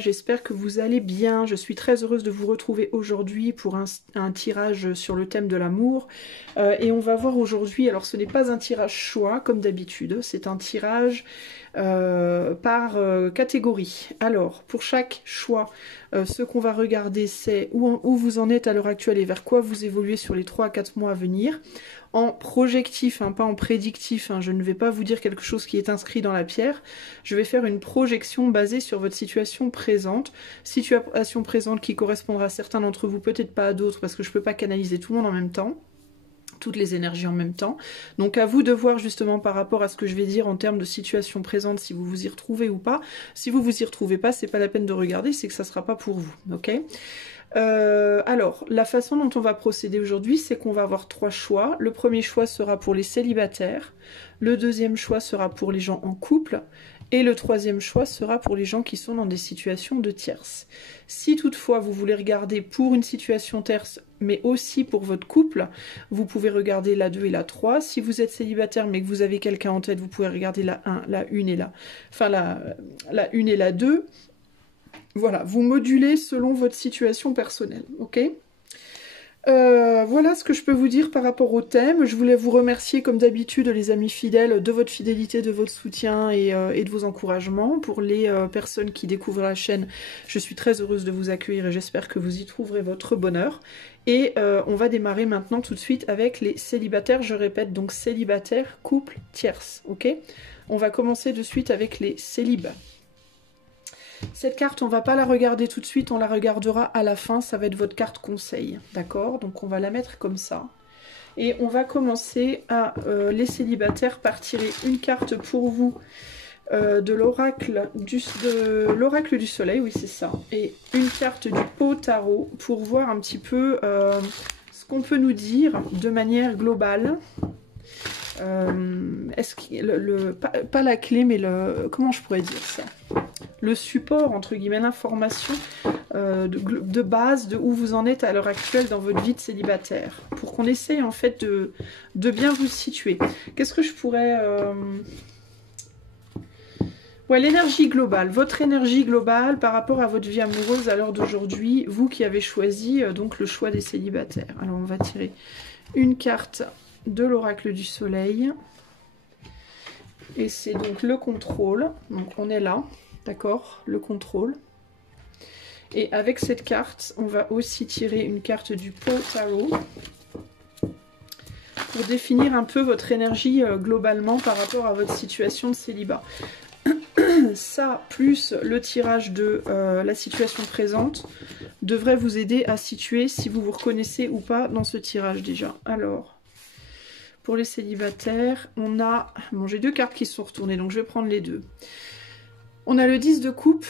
j'espère que vous allez bien. Je suis très heureuse de vous retrouver aujourd'hui pour un tirage sur le thème de l'amour. Et on va voir aujourd'hui, alors ce n'est pas un tirage choix comme d'habitude, c'est un tirage par catégorie. Alors, pour chaque choix, ce qu'on va regarder, c'est où vous en êtes à l'heure actuelle et vers quoi vous évoluez sur les 3 à 4 mois à venir. En projectif, hein, pas en prédictif, hein, je ne vais pas vous dire quelque chose qui est inscrit dans la pierre, je vais faire une projection basée sur votre situation présente, situation présente qui correspondra à certains d'entre vous, peut-être pas à d'autres, parce que je ne peux pas canaliser tout le monde en même temps, toutes les énergies en même temps. Donc à vous de voir justement par rapport à ce que je vais dire en termes de situation présente, si vous vous y retrouvez ou pas. Si vous vous y retrouvez pas, c'est pas la peine de regarder, c'est que ça sera pas pour vous, ok ? Alors, la façon dont on va procéder aujourd'hui, c'est qu'on va avoir 3 choix. Le premier choix sera pour les célibataires, le deuxième choix sera pour les gens en couple, et le troisième choix sera pour les gens qui sont dans des situations de tierces. Si toutefois vous voulez regarder pour une situation tierce, mais aussi pour votre couple, vous pouvez regarder la 2 et la 3. Si vous êtes célibataire mais que vous avez quelqu'un en tête, vous pouvez regarder la 1, la 1 et la 1 et la 2. Voilà, vous modulez selon votre situation personnelle, ok ? Voilà ce que je peux vous dire par rapport au thème. Je voulais vous remercier comme d'habitude les amis fidèles de votre fidélité, de votre soutien et de vos encouragements. Pour les personnes qui découvrent la chaîne, je suis très heureuse de vous accueillir et j'espère que vous y trouverez votre bonheur. Et on va démarrer maintenant tout de suite avec les célibataires. Je répète, donc célibataires, couple, tierce, ok ? On va commencer de suite avec les célibats. Cette carte, on va pas la regarder tout de suite, on la regardera à la fin, ça va être votre carte conseil, d'accord? Donc on va la mettre comme ça. Et on va commencer à, les célibataires, par tirer une carte pour vous de l'oracle du soleil, oui c'est ça. Et une carte du pot tarot pour voir un petit peu ce qu'on peut nous dire de manière globale. Est-ce que pas la clé, mais comment je pourrais dire ça, le support entre guillemets, l'information de base de où vous en êtes à l'heure actuelle dans votre vie de célibataire, pour qu'on essaye en fait de bien vous situer. Qu'est-ce que je pourrais ouais, l'énergie globale, votre énergie globale par rapport à votre vie amoureuse à l'heure d'aujourd'hui, vous qui avez choisi donc le choix des célibataires. Alors on va tirer une carte de l'oracle du soleil et c'est donc le contrôle, donc on est là, d'accord, le contrôle. Et avec cette carte on va aussi tirer une carte du pot tarot pour définir un peu votre énergie globalement par rapport à votre situation de célibat. Ça plus le tirage de la situation présente devrait vous aider à situer si vous vous reconnaissez ou pas dans ce tirage déjà. Alors pour les célibataires, on a... Bon, j'ai 2 cartes qui se sont retournées, donc je vais prendre les 2. On a le 10 de coupe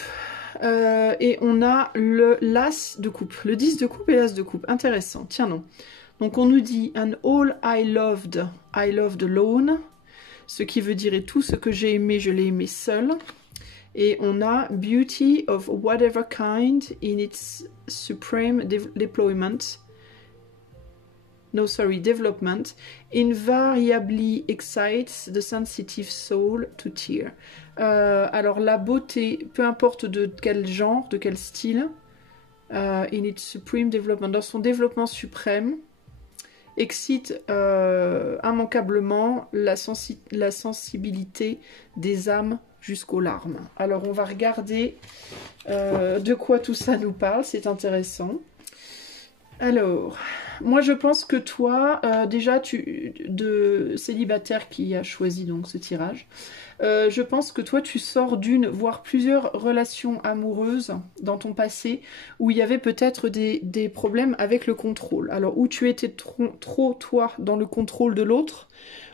et on a le l'as de coupe. Le 10 de coupe et l'as de coupe. Intéressant. Tiens, non. Donc on nous dit « And all I loved alone », ce qui veut dire « Et tout ce que j'ai aimé, je l'ai aimé seul ». Et on a « Beauty of whatever kind in its supreme deployment ». No, sorry, development, invariably excites the sensitive soul to tear. Alors la beauté, peu importe de quel genre, de quel style, in its supreme development, dans son développement suprême, excite immanquablement la sensibilité des âmes jusqu'aux larmes. Alors on va regarder de quoi tout ça nous parle, c'est intéressant. Alors, moi je pense que toi, déjà, de célibataire qui a choisi donc ce tirage, je pense que toi tu sors d'une, voire plusieurs relations amoureuses dans ton passé où il y avait peut-être des problèmes avec le contrôle. Alors, où tu étais trop toi dans le contrôle de l'autre,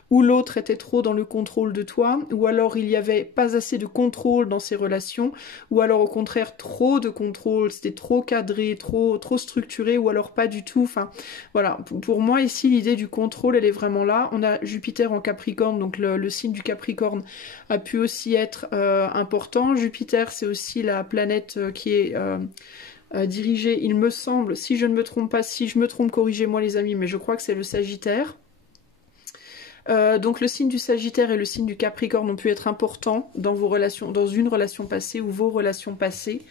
ou l'autre était trop dans le contrôle de toi, ou alors il n'y avait pas assez de contrôle dans ces relations, ou alors au contraire trop de contrôle, c'était trop cadré, trop structuré, ou alors pas du tout. Enfin voilà, pour moi ici l'idée du contrôle elle est vraiment là. On a Jupiter en Capricorne, donc le signe du Capricorne a pu aussi être important. Jupiter c'est aussi la planète qui est dirigée, il me semble, si je ne me trompe pas, si je me trompe corrigez-moi les amis, mais je crois que c'est le Sagittaire. Donc le signe du Sagittaire et le signe du Capricorne ont pu être importants dans vos relations, dans une relation passée ou vos relations passées.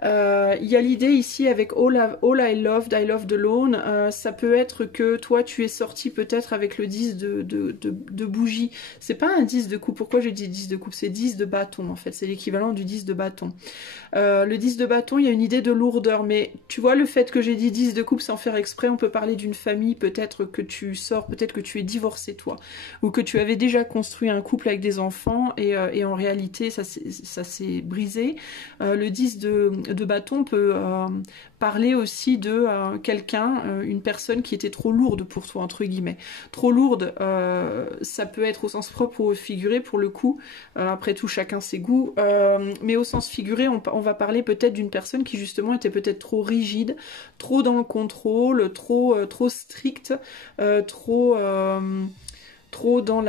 Il y a l'idée ici avec All I Loved, I Loved Alone, ça peut être que toi tu es sorti peut-être avec le 10 de bougie. C'est pas un 10 de coupe, pourquoi j'ai dit 10 de coupe? C'est 10 de bâton en fait, c'est l'équivalent du 10 de bâton. Le 10 de bâton, il y a une idée de lourdeur, mais tu vois le fait que j'ai dit 10 de coupe sans faire exprès, on peut parler d'une famille, peut-être que tu sors, peut-être que tu es divorcé toi, ou que tu avais déjà construit un couple avec des enfants et en réalité ça s'est brisé. Le 10 de bâton peut parler aussi de quelqu'un, une personne qui était trop lourde pour toi, entre guillemets. Trop lourde, ça peut être au sens propre ou figuré pour le coup, après tout chacun ses goûts, mais au sens figuré on va parler peut-être d'une personne qui justement était peut-être trop rigide, trop dans le contrôle, trop stricte, trop dans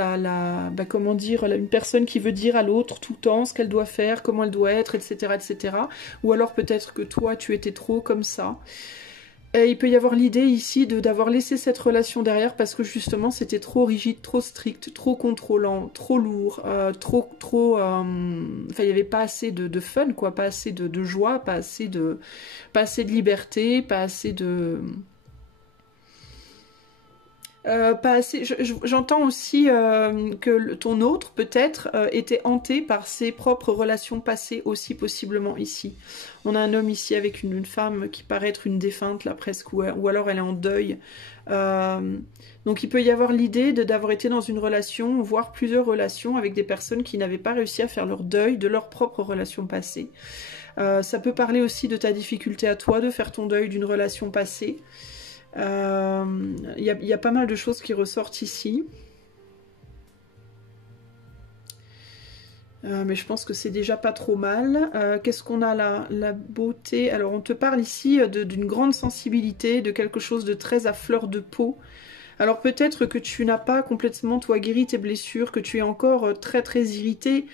comment dire, une personne qui veut dire à l'autre tout le temps ce qu'elle doit faire, comment elle doit être, etc., etc. Ou alors peut-être que toi, tu étais trop comme ça. Et il peut y avoir l'idée ici d'avoir laissé cette relation derrière parce que justement, c'était trop rigide, trop strict, trop contrôlant, trop lourd, enfin, il n'y avait pas assez de fun, quoi, pas assez de joie, pas assez de liberté, pas assez de... pas assez. J'entends aussi que ton autre, peut-être, était hanté par ses propres relations passées aussi, possiblement ici. On a un homme ici avec une femme qui paraît être une défunte, là, presque, ou alors elle est en deuil. Donc il peut y avoir l'idée d'avoir été dans une relation, voire plusieurs relations, avec des personnes qui n'avaient pas réussi à faire leur deuil de leurs propres relations passées. Ça peut parler aussi de ta difficulté à toi de faire ton deuil d'une relation passée. Il y a pas mal de choses qui ressortent ici. Mais je pense que c'est déjà pas trop mal. Qu'est-ce qu'on a là? La beauté. Alors on te parle ici d'une grande sensibilité, de quelque chose de très à fleur de peau. Alors peut-être que tu n'as pas complètement, toi, guéri tes blessures, que tu es encore très très irrité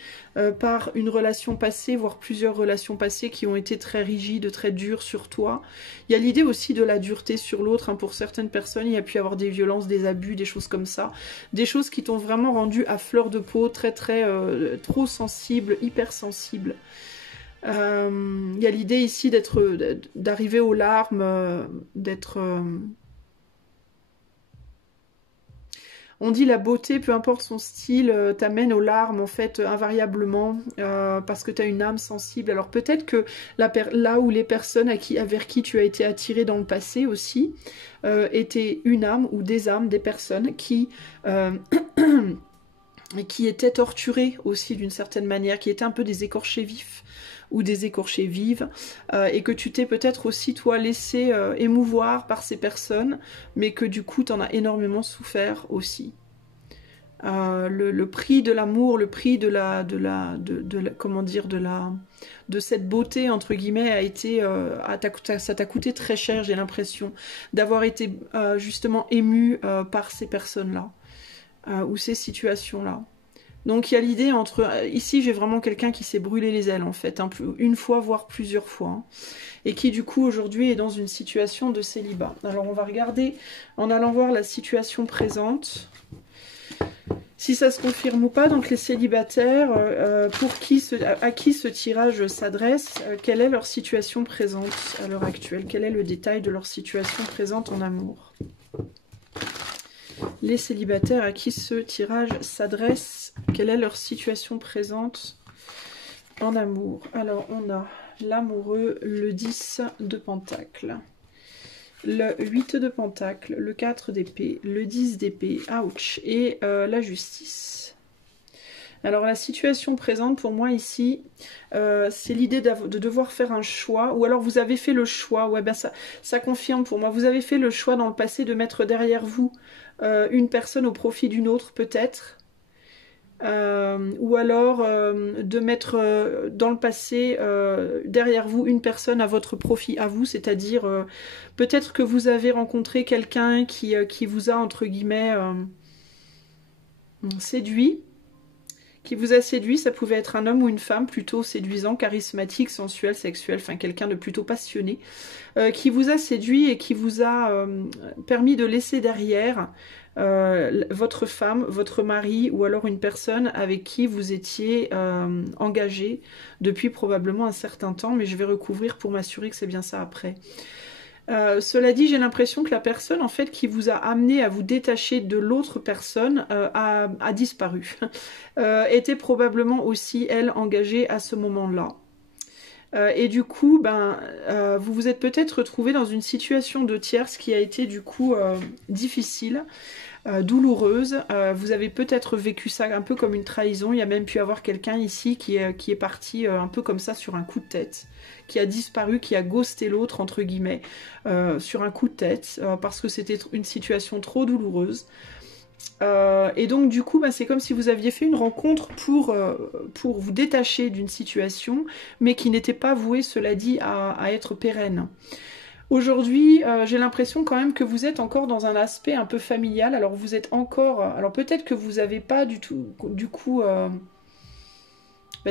par une relation passée, voire plusieurs relations passées qui ont été très rigides, très dures sur toi. Il y a l'idée aussi de la dureté sur l'autre, hein, pour certaines personnes, il y a pu y avoir des violences, des abus, des choses comme ça. Des choses qui t'ont vraiment rendu à fleur de peau, très très trop sensible, hypersensible. Il y a l'idée ici d'arriver aux larmes, d'être... On dit la beauté, peu importe son style, t'amène aux larmes en fait invariablement parce que tu as une âme sensible. Alors peut-être que là où les personnes vers qui tu as été attiré dans le passé aussi étaient une âme ou des âmes, des personnes qui étaient torturées aussi d'une certaine manière, qui étaient un peu des écorchés vifs ou des écorchées vives, et que tu t'es peut-être aussi, toi, laissé émouvoir par ces personnes, mais que du coup, t'en as énormément souffert aussi. Le prix de l'amour, le prix comment dire, de cette beauté, entre guillemets, a été, ça t'a coûté très cher, j'ai l'impression, d'avoir été justement ému par ces personnes-là, ou ces situations-là. Donc il y a l'idée ici j'ai vraiment quelqu'un qui s'est brûlé les ailes en fait, hein, une fois voire plusieurs fois, hein, et qui du coup aujourd'hui est dans une situation de célibat. Alors on va regarder en allant voir la situation présente, si ça se confirme ou pas. Donc les célibataires, à qui ce tirage s'adresse, quelle est leur situation présente à l'heure actuelle, quel est le détail de leur situation présente en amour. Les célibataires à qui ce tirage s'adresse, quelle est leur situation présente en amour. Alors, on a l'amoureux, le 10 de Pentacle, le 8 de Pentacle, le 4 d'épée, le 10 d'épée, ouch, et la justice. Alors, la situation présente pour moi ici, c'est l'idée de devoir faire un choix, ou alors vous avez fait le choix, ouais, ben ça confirme pour moi, vous avez fait le choix dans le passé de mettre derrière vous une personne au profit d'une autre peut-être, ou alors de mettre dans le passé derrière vous une personne à votre profit à vous, c'est-à-dire peut-être que vous avez rencontré quelqu'un qui vous a entre guillemets séduit, ça pouvait être un homme ou une femme plutôt séduisant, charismatique, sensuel, sexuel, enfin quelqu'un de plutôt passionné, qui vous a séduit et qui vous a permis de laisser derrière votre femme, votre mari ou alors une personne avec qui vous étiez engagé depuis probablement un certain temps, mais je vais recouvrir pour m'assurer que c'est bien ça après. Cela dit, j'ai l'impression que la personne en fait qui vous a amené à vous détacher de l'autre personne a disparu. Était probablement aussi elle engagée à ce moment-là. Et du coup, vous vous êtes peut-être retrouvé dans une situation de tierce qui a été du coup difficile, douloureuse. Vous avez peut-être vécu ça un peu comme une trahison. Il y a même pu avoir quelqu'un ici qui est parti un peu comme ça sur un coup de tête, qui a disparu, qui a ghosté l'autre entre guillemets sur un coup de tête parce que c'était une situation trop douloureuse. Et donc du coup c'est comme si vous aviez fait une rencontre pour vous détacher d'une situation mais qui n'était pas vouée, cela dit, à être pérenne. Aujourd'hui j'ai l'impression quand même que vous êtes encore dans un aspect un peu familial. Alors vous êtes encore, alors peut-être que vous n'avez pas du tout du coup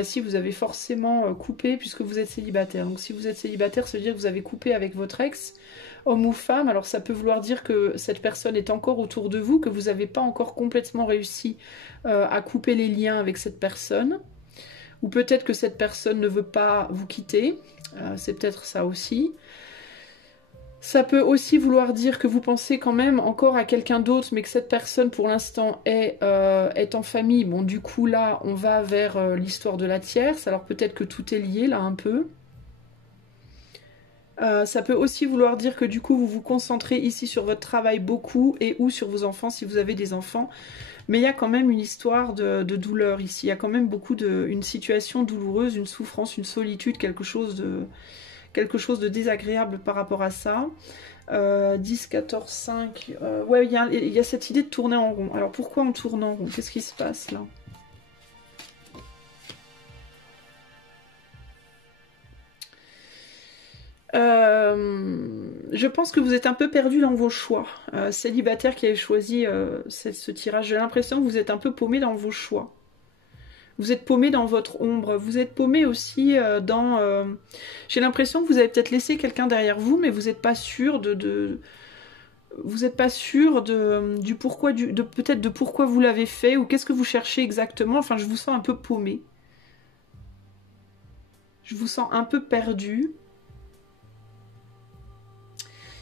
si vous avez forcément coupé puisque vous êtes célibataire. Donc si vous êtes célibataire, ça veut dire que vous avez coupé avec votre ex, homme ou femme. Alors ça peut vouloir dire que cette personne est encore autour de vous, que vous n'avez pas encore complètement réussi à couper les liens avec cette personne. Ou peut-être que cette personne ne veut pas vous quitter. C'est peut-être ça aussi. Ça peut aussi vouloir dire que vous pensez quand même encore à quelqu'un d'autre, mais que cette personne pour l'instant est en famille. Bon, du coup là, on va vers l'histoire de la tierce. Alors peut-être que tout est lié là un peu. Ça peut aussi vouloir dire que du coup vous vous concentrez ici sur votre travail beaucoup et ou sur vos enfants si vous avez des enfants. Mais il y a quand même une histoire de douleur ici. Il y a quand même une situation douloureuse, une souffrance, une solitude, quelque chose de désagréable par rapport à ça. 10, 14, 5... ouais, il y a cette idée de tourner en rond. Alors pourquoi on tourne en rond? Qu'est-ce qui se passe là? Je pense que vous êtes un peu perdu dans vos choix. Célibataire qui avait choisi ce tirage, j'ai l'impression que vous êtes un peu paumé dans vos choix. Vous êtes paumé dans votre ombre. Vous êtes paumé aussi dans... J'ai l'impression que vous avez peut-être laissé quelqu'un derrière vous, mais vous n'êtes pas sûr vous n'êtes pas sûr du pourquoi, peut-être de pourquoi vous l'avez fait, ou qu'est-ce que vous cherchez exactement. Enfin, je vous sens un peu paumé. Je vous sens un peu perdu.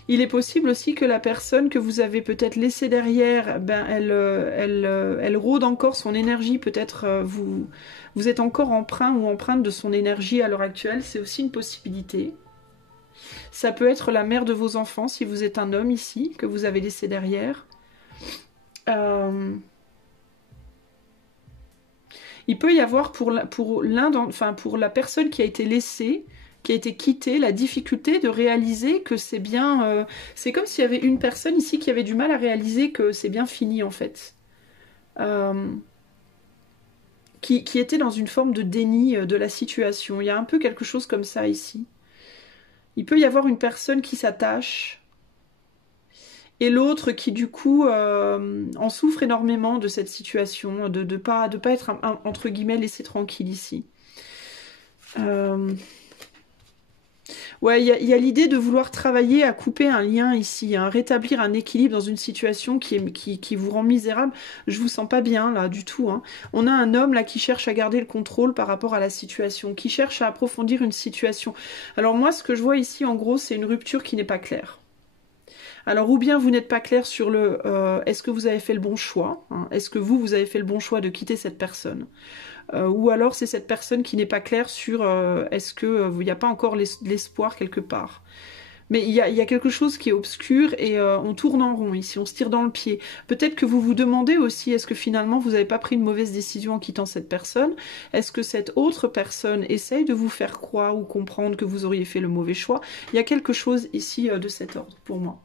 Il est possible aussi que la personne que vous avez peut-être laissée derrière, elle rôde encore son énergie. Peut-être vous êtes encore emprunt ou empreinte de son énergie à l'heure actuelle. C'est aussi une possibilité. Ça peut être la mère de vos enfants, si vous êtes un homme ici, que vous avez laissé derrière. Il peut y avoir pour la personne qui a été laissée, qui a été quittée, la difficulté de réaliser que c'est bien... c'est comme s'il y avait une personne ici qui avait du mal à réaliser que c'est bien fini en fait. Qui était dans une forme de déni de la situation. Il y a un peu quelque chose comme ça ici. Il peut y avoir une personne qui s'attache et l'autre qui du coup en souffre énormément de cette situation, de pas être entre guillemets laissé tranquille ici. Ouais, il y a l'idée de vouloir travailler à couper un lien ici, à rétablir un équilibre dans une situation qui vous rend misérable. Je vous sens pas bien là du tout. Hein. On a un homme là qui cherche à garder le contrôle par rapport à la situation, qui cherche à approfondir une situation. Alors moi, ce que je vois ici, en gros, c'est une rupture qui n'est pas claire. Alors, ou bien vous n'êtes pas clair sur le est-ce que vous avez fait le bon choix, hein, est-ce que vous avez fait le bon choix de quitter cette personne, ou alors c'est cette personne qui n'est pas claire sur est-ce que il n'y a pas encore l'espoir quelque part. Mais il y a quelque chose qui est obscur et on tourne en rond ici, on se tire dans le pied. Peut-être que vous vous demandez aussi, est-ce que finalement vous n'avez pas pris une mauvaise décision en quittant cette personne? Est-ce que cette autre personne essaye de vous faire croire ou comprendre que vous auriez fait le mauvais choix? Il y a quelque chose ici de cet ordre pour moi.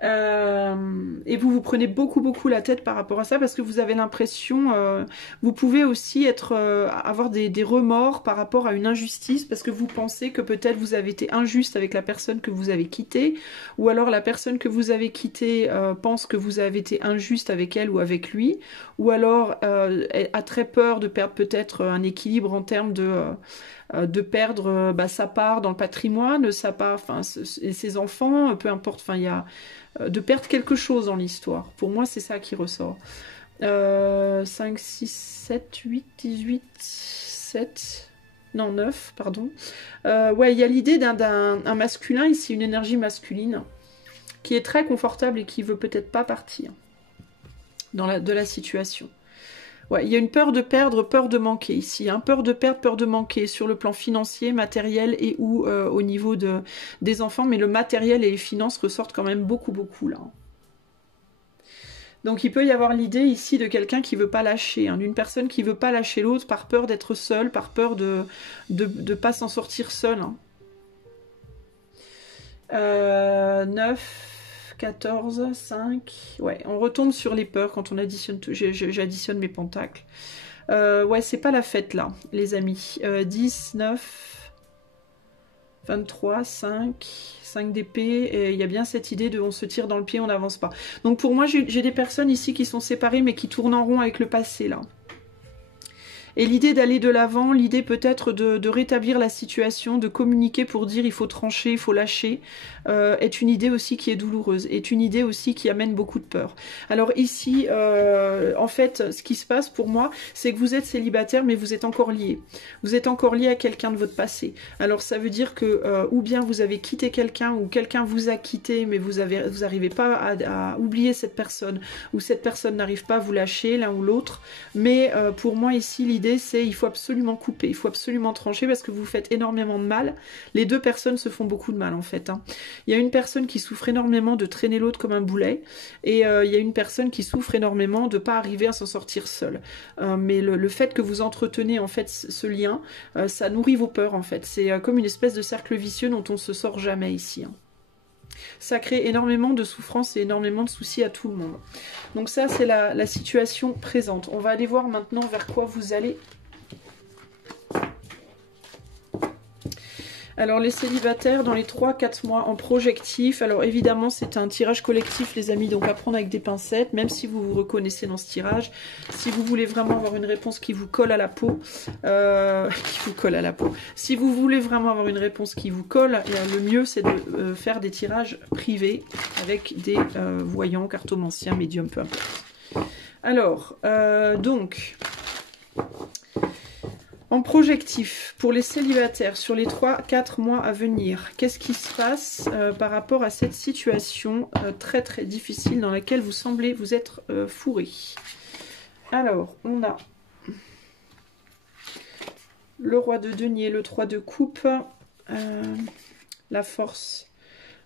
Et vous prenez beaucoup la tête par rapport à ça parce que vous avez l'impression, vous pouvez aussi avoir des remords par rapport à une injustice parce que vous pensez que peut-être vous avez été injuste avec la personne que vous avez quittée, ou alors la personne que vous avez quittée pense que vous avez été injuste avec elle ou avec lui, ou alors a très peur de perdre peut-être un équilibre en termes de perdre sa part dans le patrimoine, sa part, enfin, et ses enfants, peu importe, enfin, il y a de perdre quelque chose dans l'histoire. Pour moi, c'est ça qui ressort. 5, 6, 7, 8, 18, 7... Non, 9, pardon. Ouais, il y a l'idée d'un masculin ici, une énergie masculine, qui est très confortable et qui veut peut-être pas partir de la situation. Ouais, il y a une peur de perdre, peur de manquer ici. Hein. Peur de perdre, peur de manquer sur le plan financier, matériel et ou au niveau des enfants. Mais le matériel et les finances ressortent quand même beaucoup, beaucoup là. Donc il peut y avoir l'idée ici de quelqu'un qui veut pas lâcher, hein, d'une personne qui veut pas lâcher l'autre par peur d'être seule, par peur de pas s'en sortir seule. Hein. 9... 14, 5, ouais, on retombe sur les peurs quand on additionne, j'additionne mes pentacles. Ouais, c'est pas la fête là, les amis. 10, 9, 23, 5 d'épée, et il y a bien cette idée de on se tire dans le pied, on n'avance pas. Donc pour moi, j'ai des personnes ici qui sont séparées mais qui tournent en rond avec le passé là. Et l'idée d'aller de l'avant, l'idée peut-être de rétablir la situation, de communiquer pour dire il faut trancher, il faut lâcher, est une idée aussi qui est douloureuse, est une idée aussi qui amène beaucoup de peur. Alors ici, en fait, ce qui se passe pour moi, c'est que vous êtes célibataire, mais vous êtes encore lié. Vous êtes encore lié à quelqu'un de votre passé. Alors ça veut dire que ou bien vous avez quitté quelqu'un, ou quelqu'un vous a quitté, mais vous n'arrivez pas à oublier cette personne, ou cette personne n'arrive pas à vous lâcher, l'un ou l'autre. Mais pour moi ici, l'idée c'est il faut absolument couper, il faut absolument trancher parce que vous faites énormément de mal. Les deux personnes se font beaucoup de mal en fait. Hein. Il y a une personne qui souffre énormément de traîner l'autre comme un boulet et il y a une personne qui souffre énormément de ne pas arriver à s'en sortir seule. Mais le fait que vous entretenez en fait ce lien, ça nourrit vos peurs en fait. C'est comme une espèce de cercle vicieux dont on se sort jamais ici. Hein. Ça crée énormément de souffrance et énormément de soucis à tout le monde. Donc ça, c'est la situation présente. On va aller voir maintenant vers quoi vous allez. Alors les célibataires dans les 3-4 mois en projectif, alors évidemment c'est un tirage collectif les amis, donc à prendre avec des pincettes, même si vous vous reconnaissez dans ce tirage, si vous voulez vraiment avoir une réponse qui vous colle à la peau, si vous voulez vraiment avoir une réponse qui vous colle, le mieux c'est de faire des tirages privés avec des voyants, cartomanciens, médiums, peu importe. Alors, donc... En projectif, pour les célibataires, sur les 3-4 mois à venir, qu'est-ce qui se passe par rapport à cette situation très très difficile dans laquelle vous semblez vous être fourré? Alors, on a le roi de denier, le 3 de coupe, la force,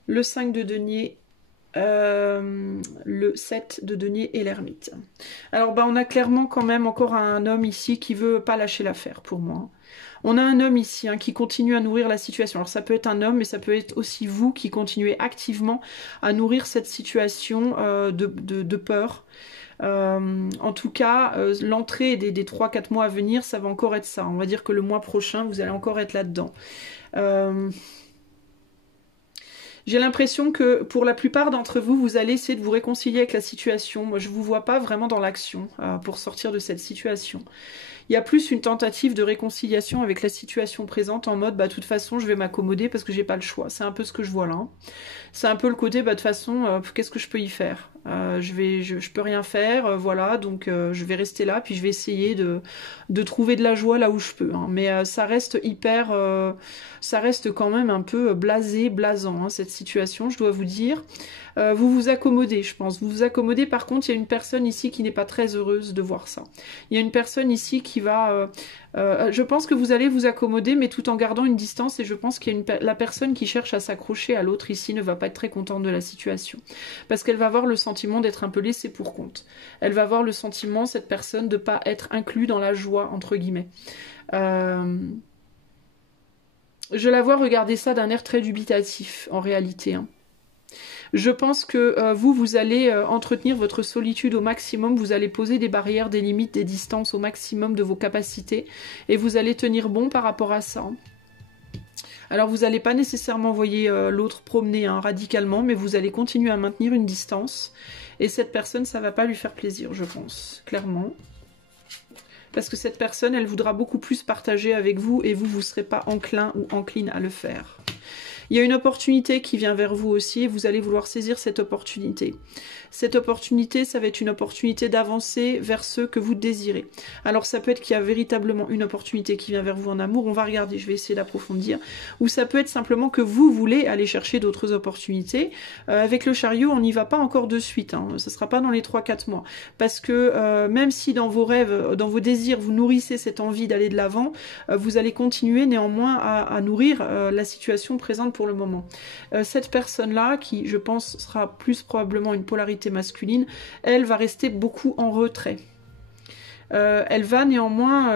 le 5 de denier, le 7 de denier et l'ermite. Alors on a clairement quand même encore un homme ici qui veut pas lâcher l'affaire pour moi. On a un homme ici qui continue à nourrir la situation. Alors ça peut être un homme, mais ça peut être aussi vous qui continuez activement à nourrir cette situation de peur. En tout cas, l'entrée des 3-4 mois à venir, ça va encore être ça. On va dire que le mois prochain, vous allez encore être là-dedans. J'ai l'impression que pour la plupart d'entre vous, vous allez essayer de vous réconcilier avec la situation. Moi, je ne vous vois pas vraiment dans l'action pour sortir de cette situation. Il y a plus une tentative de réconciliation avec la situation présente en mode, de toute façon, je vais m'accommoder parce que j'ai pas le choix. C'est un peu ce que je vois là. C'est un peu le côté, de toute façon, qu'est-ce que je peux y faire? Je peux rien faire, voilà, donc je vais rester là, puis je vais essayer de trouver de la joie là où je peux. Hein. Mais ça reste ça reste quand même un peu blasant, hein, cette situation, je dois vous dire. Vous vous accommodez, je pense. Vous vous accommodez, par contre, il y a une personne ici qui n'est pas très heureuse de voir ça. Il y a une personne ici qui va... je pense que vous allez vous accommoder, mais tout en gardant une distance, et je pense qu'il y a la personne qui cherche à s'accrocher à l'autre ici ne va pas être très contente de la situation. Parce qu'elle va avoir le sentiment d'être un peu laissée pour compte. Elle va avoir le sentiment, cette personne, de ne pas être inclus dans la joie, entre guillemets. Je la vois regarder ça d'un air très dubitatif, en réalité, hein. Je pense que vous allez entretenir votre solitude au maximum, vous allez poser des barrières, des limites, des distances au maximum de vos capacités, et vous allez tenir bon par rapport à ça. Alors vous n'allez pas nécessairement envoyer l'autre promener radicalement, mais vous allez continuer à maintenir une distance, et cette personne, ça ne va pas lui faire plaisir, je pense, clairement. parce que cette personne, elle voudra beaucoup plus partager avec vous et vous, vous ne serez pas enclin ou encline à le faire. Il y a une opportunité qui vient vers vous aussi et vous allez vouloir saisir cette opportunité. Cette opportunité, ça va être une opportunité d'avancer vers ce que vous désirez. Alors ça peut être qu'il y a véritablement une opportunité qui vient vers vous en amour, on va regarder, je vais essayer d'approfondir. Ou ça peut être simplement que vous voulez aller chercher d'autres opportunités. Avec le chariot, on n'y va pas encore de suite, hein. Ça ne sera pas dans les 3-4 mois. Parce que même si dans vos rêves, dans vos désirs, vous nourrissez cette envie d'aller de l'avant, vous allez continuer néanmoins à nourrir la situation présente pour le moment. Cette personne-là, qui je pense sera plus probablement une polarité masculine, elle va rester beaucoup en retrait. Elle va néanmoins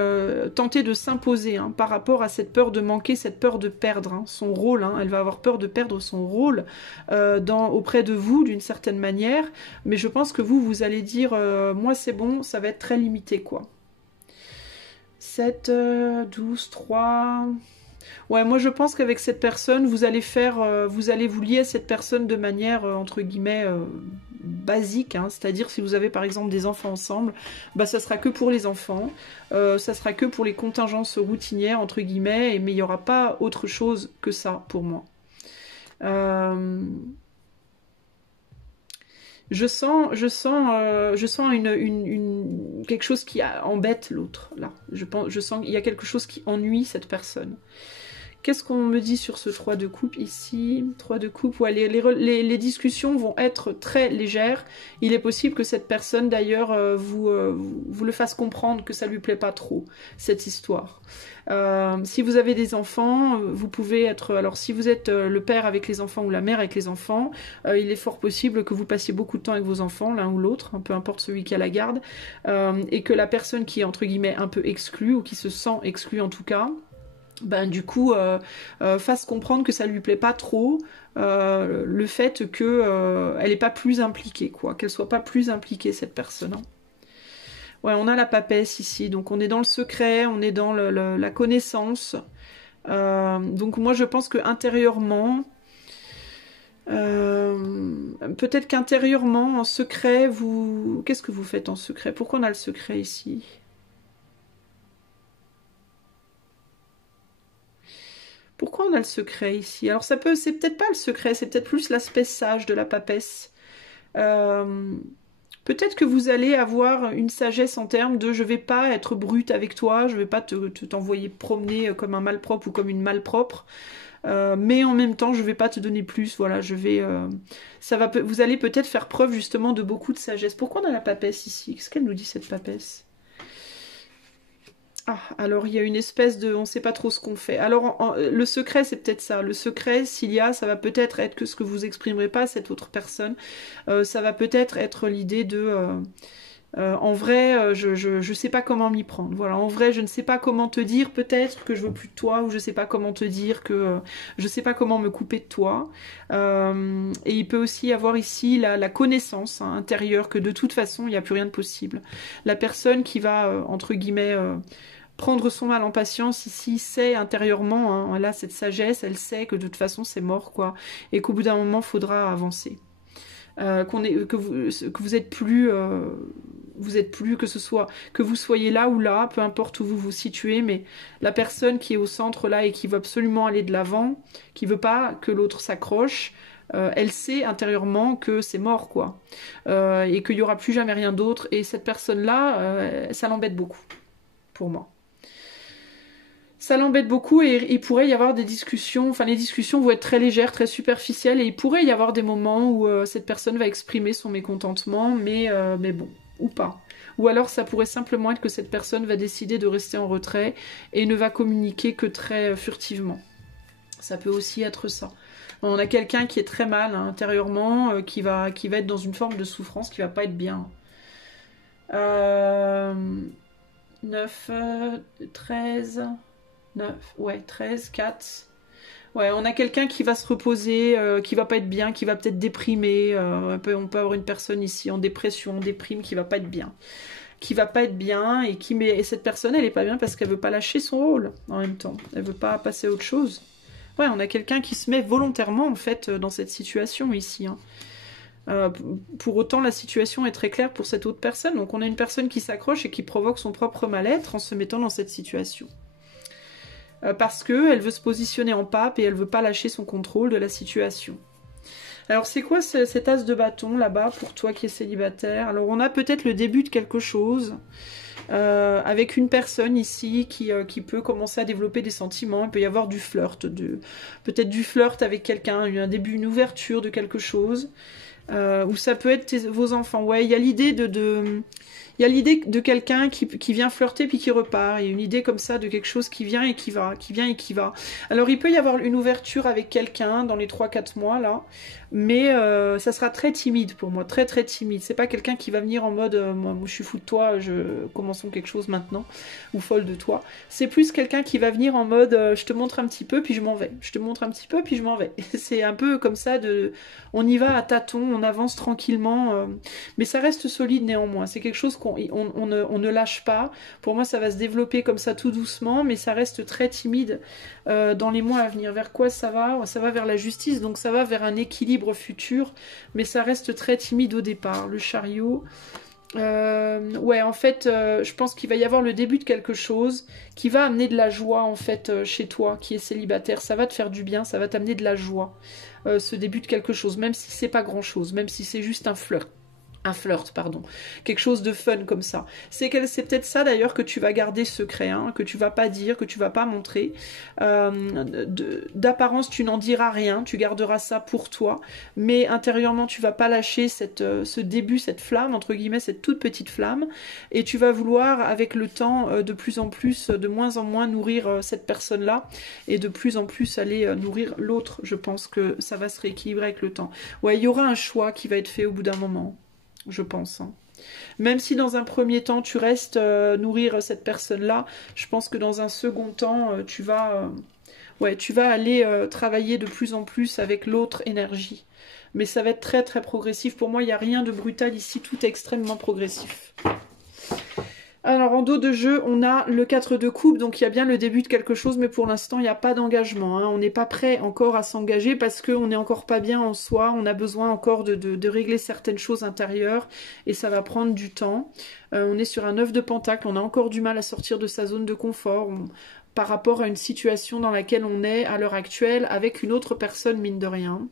tenter de s'imposer hein, par rapport à cette peur de manquer, cette peur de perdre hein, son rôle. Hein. Elle va avoir peur de perdre son rôle auprès de vous d'une certaine manière, mais je pense que vous allez dire moi c'est bon, ça va être très limité quoi. 7, 12, 3... Ouais, moi je pense qu'avec cette personne, vous allez vous lier à cette personne de manière, entre guillemets, basique, hein. C'est-à-dire si vous avez par exemple des enfants ensemble, bah ça sera que pour les enfants, ça sera que pour les contingences routinières, entre guillemets, mais il n'y aura pas autre chose que ça pour moi. Je sens quelque chose qui embête l'autre, là. Je sens qu'il y a quelque chose qui ennuie cette personne. Qu'est-ce qu'on me dit sur ce 3 de coupe ici? 3 de coupe, ouais, les discussions vont être très légères. Il est possible que cette personne, d'ailleurs, vous le fasse comprendre que ça lui plaît pas trop, cette histoire. Si vous avez des enfants, vous pouvez être... Alors, si vous êtes le père avec les enfants ou la mère avec les enfants, il est fort possible que vous passiez beaucoup de temps avec vos enfants, l'un ou l'autre, hein, peu importe celui qui a la garde, et que la personne qui est, entre guillemets, un peu exclue, ou qui se sent exclue en tout cas, ben du coup fasse comprendre que ça lui plaît pas trop le fait que elle est pas plus impliquée quoi, qu'elle soit pas plus impliquée cette personne. Hein. Ouais, on a la papesse ici, donc on est dans le secret, on est dans la connaissance. Donc moi je pense que intérieurement, peut-être qu'intérieurement en secret, qu'est-ce que vous faites en secret? Pourquoi on a le secret ici? Pourquoi on a le secret ici? Alors c'est peut-être pas le secret, c'est peut-être plus l'aspect sage de la papesse. Peut-être que vous allez avoir une sagesse en termes de je vais pas être brute avec toi, je vais pas t'envoyer promener comme un malpropre ou comme une malpropre, mais en même temps je vais pas te donner plus. Voilà, vous allez peut-être faire preuve justement de beaucoup de sagesse. Pourquoi on a la papesse ici? Qu'est-ce qu'elle nous dit cette papesse? Ah, alors il y a une espèce de... On ne sait pas trop ce qu'on fait. Alors, le secret, c'est peut-être ça. Le secret, s'il y a, ça va peut-être être que ce que vous exprimerez pas à cette autre personne. Ça va peut-être être l'idée de... en vrai, je sais pas comment m'y prendre. Voilà, en vrai, je ne sais pas comment te dire peut-être que je veux plus de toi, ou je sais pas comment te dire que je sais pas comment me couper de toi. Et il peut aussi y avoir ici la connaissance hein, intérieure que de toute façon, il n'y a plus rien de possible. La personne qui va, entre guillemets... prendre son mal en patience ici, sait intérieurement, hein, elle a cette sagesse, elle sait que de toute façon c'est mort quoi, et qu'au bout d'un moment il faudra avancer. Que vous êtes plus, que ce soit que vous soyez là ou là, peu importe où vous vous situez, mais la personne qui est au centre là et qui veut absolument aller de l'avant, qui veut pas que l'autre s'accroche, elle sait intérieurement que c'est mort quoi, et qu'il y aura plus jamais rien d'autre. Et cette personne là, ça l'embête beaucoup, pour moi. Ça l'embête beaucoup et il pourrait y avoir des discussions, enfin les discussions vont être très légères, très superficielles et il pourrait y avoir des moments où cette personne va exprimer son mécontentement, mais bon, ou pas. Ou alors ça pourrait simplement être que cette personne va décider de rester en retrait et ne va communiquer que très furtivement. Ça peut aussi être ça. On a quelqu'un qui est très mal hein, intérieurement, qui va être dans une forme de souffrance, qui va pas être bien. 9, 13... 9, ouais, 13, 4. Ouais, on a quelqu'un qui va se reposer, qui va pas être bien, qui va peut-être déprimer. On peut avoir une personne ici en dépression, en déprime, qui va pas être bien. Qui va pas être bien et cette personne, elle est pas bien parce qu'elle veut pas lâcher son rôle en même temps. Elle veut pas passer à autre chose. Ouais, on a quelqu'un qui se met volontairement, en fait, dans cette situation ici. Hein. Pour autant, la situation est très claire pour cette autre personne. Donc on a une personne qui s'accroche et qui provoque son propre mal-être en se mettant dans cette situation. Parce qu'elle veut se positionner en pape et elle veut pas lâcher son contrôle de la situation. Alors c'est quoi cet as de bâton là-bas pour toi qui es célibataire? Alors on a peut-être le début de quelque chose avec une personne ici qui peut commencer à développer des sentiments. Il peut y avoir du flirt, peut-être du flirt avec quelqu'un, un début, une ouverture de quelque chose. Ou ça peut être vos enfants. Ouais, il y a l'idée il y a l'idée de quelqu'un qui vient flirter puis qui repart. Il y a une idée comme ça de quelque chose qui vient et qui va, qui vient et qui va. Alors il peut y avoir une ouverture avec quelqu'un dans les 3-4 mois là, mais ça sera très timide pour moi, très très timide. C'est pas quelqu'un qui va venir en mode moi je suis fou de toi, commençons quelque chose maintenant, ou folle de toi. C'est plus quelqu'un qui va venir en mode je te montre un petit peu puis je m'en vais. Je te montre un petit peu puis je m'en vais. C'est un peu comme ça on y va à tâtons, on avance tranquillement, mais ça reste solide néanmoins. C'est quelque chose qu'on ne lâche pas. Pour moi, ça va se développer comme ça tout doucement, mais ça reste très timide dans les mois à venir. Vers quoi ça va? Ça va vers la justice, donc ça va vers un équilibre futur, mais ça reste très timide au départ. Le chariot... ouais, en fait, je pense qu'il va y avoir le début de quelque chose qui va amener de la joie, en fait, chez toi, qui est célibataire. Ça va te faire du bien, ça va t'amener de la joie, ce début de quelque chose, même si c'est pas grand-chose, même si c'est juste un flirt. Un flirt, pardon. Quelque chose de fun comme ça. C'est peut-être ça d'ailleurs que tu vas garder secret, hein, que tu vas pas dire, que tu vas pas montrer. D'apparence, tu n'en diras rien, tu garderas ça pour toi, mais intérieurement, tu vas pas lâcher ce début, cette flamme, entre guillemets, cette toute petite flamme, et tu vas vouloir, avec le temps, de plus en plus, de moins en moins nourrir cette personne-là, et de plus en plus aller nourrir l'autre. Je pense que ça va se rééquilibrer avec le temps. Ouais, il y aura un choix qui va être fait au bout d'un moment. Je pense. Hein. Même si dans un premier temps, tu restes nourrir cette personne-là, je pense que dans un second temps, tu vas aller travailler de plus en plus avec l'autre énergie. Mais ça va être très très progressif. Pour moi, il n'y a rien de brutal ici, tout est extrêmement progressif. Alors, en dos de jeu, on a le 4 de coupe, donc il y a bien le début de quelque chose, mais pour l'instant, il n'y a pas d'engagement. Hein. On n'est pas prêt encore à s'engager parce qu'on n'est encore pas bien en soi. On a besoin encore de régler certaines choses intérieures et ça va prendre du temps. On est sur un 9 de pentacle, on a encore du mal à sortir de sa zone de confort par rapport à une situation dans laquelle on est à l'heure actuelle avec une autre personne, mine de rien.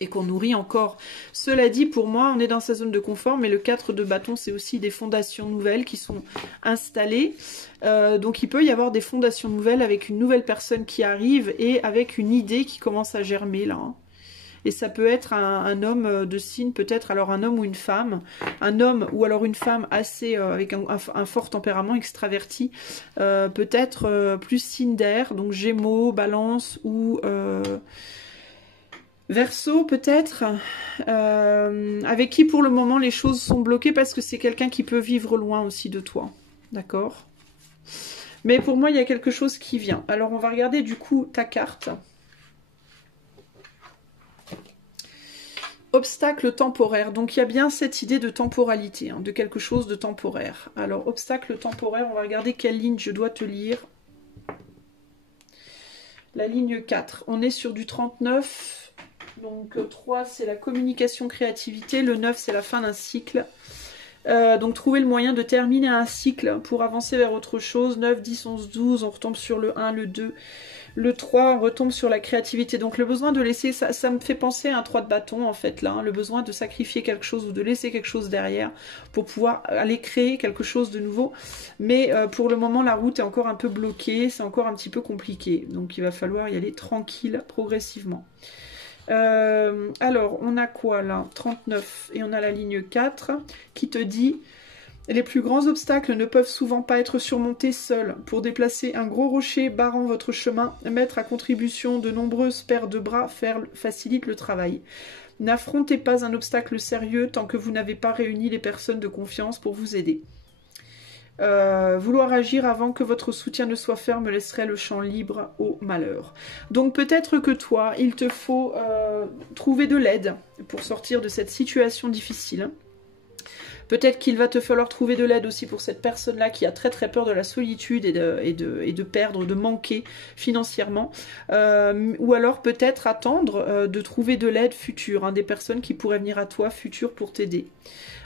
Et qu'on nourrit encore. Cela dit, pour moi, on est dans sa zone de confort, mais le 4 de bâton, c'est aussi des fondations nouvelles qui sont installées. Donc il peut y avoir des fondations nouvelles avec une nouvelle personne qui arrive et avec une idée qui commence à germer là. Et ça peut être un homme de signe, peut-être alors un homme ou une femme. Un homme ou alors une femme assez avec un fort tempérament extraverti. Peut-être plus signe d'air, donc Gémeaux, Balance ou... Verseau peut-être, avec qui pour le moment les choses sont bloquées parce que c'est quelqu'un qui peut vivre loin aussi de toi, d'accord? Mais pour moi il y a quelque chose qui vient. Alors on va regarder du coup ta carte. Obstacle temporaire, donc il y a bien cette idée de temporalité, hein, de quelque chose de temporaire. Alors obstacle temporaire, on va regarder quelle ligne je dois te lire. La ligne 4, on est sur du 39. Donc 3 c'est la communication créativité, le 9 c'est la fin d'un cycle. Donc trouver le moyen de terminer un cycle pour avancer vers autre chose. 9, 10, 11, 12, on retombe sur le 1, le 2, le 3, on retombe sur la créativité. Donc le besoin de laisser, ça me fait penser à un 3 de bâton en fait là, hein, le besoin de sacrifier quelque chose ou de laisser quelque chose derrière pour pouvoir aller créer quelque chose de nouveau. Mais pour le moment la route est encore un peu bloquée, c'est encore un petit peu compliqué. Donc il va falloir y aller tranquille, progressivement. Alors, on a quoi là? 39 et on a la ligne 4 qui te dit les plus grands obstacles ne peuvent souvent pas être surmontés seuls. Pour déplacer un gros rocher barrant votre chemin, mettre à contribution de nombreuses paires de bras facilite le travail. N'affrontez pas un obstacle sérieux tant que vous n'avez pas réuni les personnes de confiance pour vous aider. Vouloir agir avant que votre soutien ne soit ferme laisserait le champ libre au malheur. Donc peut-être que toi, il te faut trouver de l'aide pour sortir de cette situation difficile. Peut-être qu'il va te falloir trouver de l'aide aussi pour cette personne-là qui a très très peur de la solitude et de perdre, de manquer financièrement. Ou alors peut-être attendre de trouver de l'aide future, hein, des personnes qui pourraient venir à toi futures pour t'aider.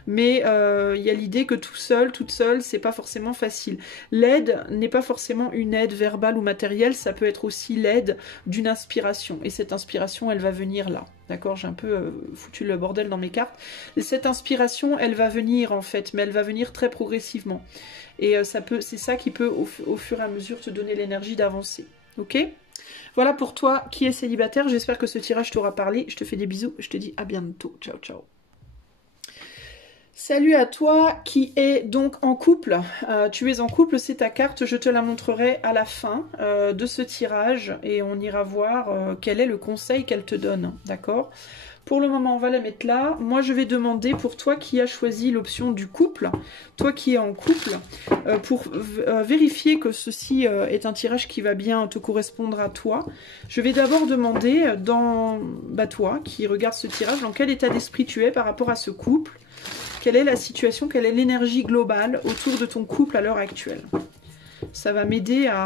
Mais il y a l'idée que tout seul, toute seule, c'est pas forcément facile. L'aide n'est pas forcément une aide verbale ou matérielle, ça peut être aussi l'aide d'une inspiration. Et cette inspiration, elle va venir là. D'accord, j'ai un peu foutu le bordel dans mes cartes. Et cette inspiration, elle va venir en fait, mais elle va venir très progressivement. Et c'est ça qui peut au fur et à mesure te donner l'énergie d'avancer. Ok ? Voilà pour toi qui est célibataire. J'espère que ce tirage t'aura parlé. Je te fais des bisous. Je te dis à bientôt. Ciao, ciao. Salut à toi qui est donc en couple. Tu es en couple, c'est ta carte. Je te la montrerai à la fin de ce tirage et on ira voir quel est le conseil qu'elle te donne. D'accord ? Pour le moment, on va la mettre là. Moi, je vais demander pour toi qui as choisi l'option du couple, toi qui es en couple, pour vérifier que ceci est un tirage qui va bien te correspondre à toi. Je vais d'abord demander dans toi qui regarde ce tirage, dans quel état d'esprit tu es par rapport à ce couple. Quelle est la situation, quelle est l'énergie globale autour de ton couple à l'heure actuelle? Ça va m'aider à...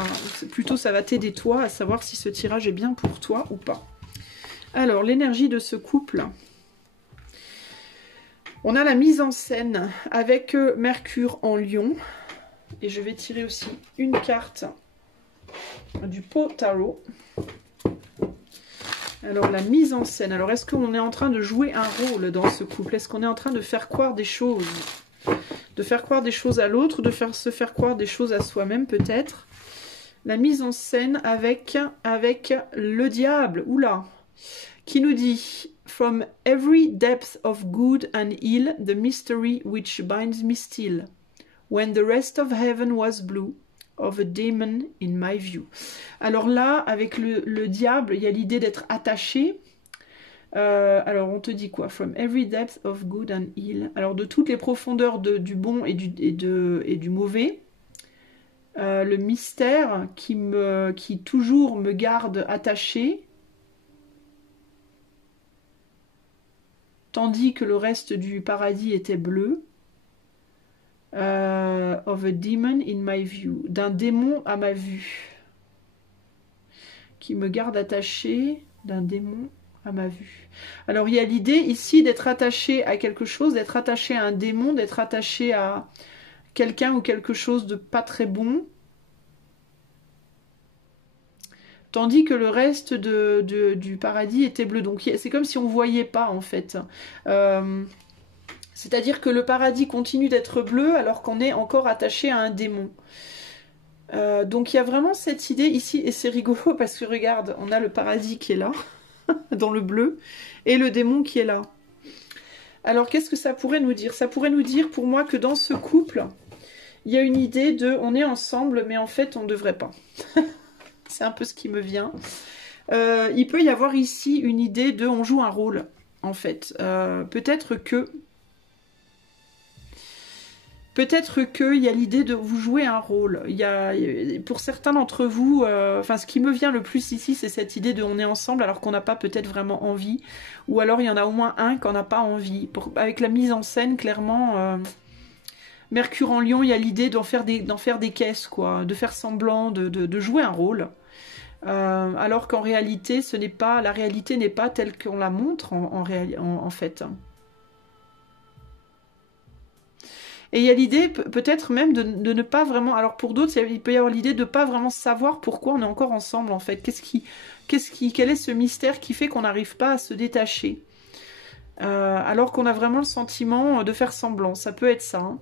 Plutôt, ça va t'aider toi à savoir si ce tirage est bien pour toi ou pas. Alors, l'énergie de ce couple. On a la mise en scène avec Mercure en Lion. Et je vais tirer aussi une carte du pot tarot. Alors, la mise en scène. Alors, est-ce qu'on est en train de jouer un rôle dans ce couple? Est-ce qu'on est en train de faire croire des choses? De faire croire des choses à l'autre, de se faire croire des choses à soi-même, peut-être. La mise en scène avec le diable. Oula! Qui nous dit « From every depth of good and ill, the mystery which binds me still. When the rest of heaven was blue. Of a demon in my view. » Alors là, avec le diable, il y a l'idée d'être attaché. Alors, on te dit quoi? From every depth of good and ill. Alors, de toutes les profondeurs du bon et du mauvais. Le mystère qui toujours me garde attaché. Tandis que le reste du paradis était bleu. Of a demon in my view, d'un démon à ma vue, qui me garde attaché, d'un démon à ma vue. Alors il y a l'idée ici d'être attaché à quelque chose, d'être attaché à un démon, d'être attaché à quelqu'un ou quelque chose de pas très bon, tandis que le reste du paradis était bleu. Donc c'est comme si on ne voyait pas en fait. C'est-à-dire que le paradis continue d'être bleu alors qu'on est encore attaché à un démon. Donc il y a vraiment cette idée ici, et c'est rigolo parce que regarde, on a le paradis qui est là, dans le bleu, et le démon qui est là. Alors qu'est-ce que ça pourrait nous dire? Ça pourrait nous dire pour moi que dans ce couple, il y a une idée de on est ensemble mais en fait on ne devrait pas. C'est un peu ce qui me vient. Il peut y avoir ici une idée de on joue un rôle en fait. Peut-être qu'il y a l'idée de vous jouer un rôle. Pour certains d'entre vous, ce qui me vient le plus ici, c'est cette idée de on est ensemble alors qu'on n'a pas peut-être vraiment envie. Ou alors il y en a au moins un qu'on n'a pas envie. Avec la mise en scène, clairement, Mercure en Lion, il y a l'idée d'en faire des caisses, quoi, de faire semblant, de jouer un rôle. Alors qu'en réalité, la réalité n'est pas telle qu'on la montre en fait. Et il y a l'idée peut-être même de ne pas vraiment... Alors pour d'autres, il peut y avoir l'idée de ne pas vraiment savoir pourquoi on est encore ensemble en fait. Quel est ce mystère qui fait qu'on n'arrive pas à se détacher alors qu'on a vraiment le sentiment de faire semblant. Ça peut être ça. Hein.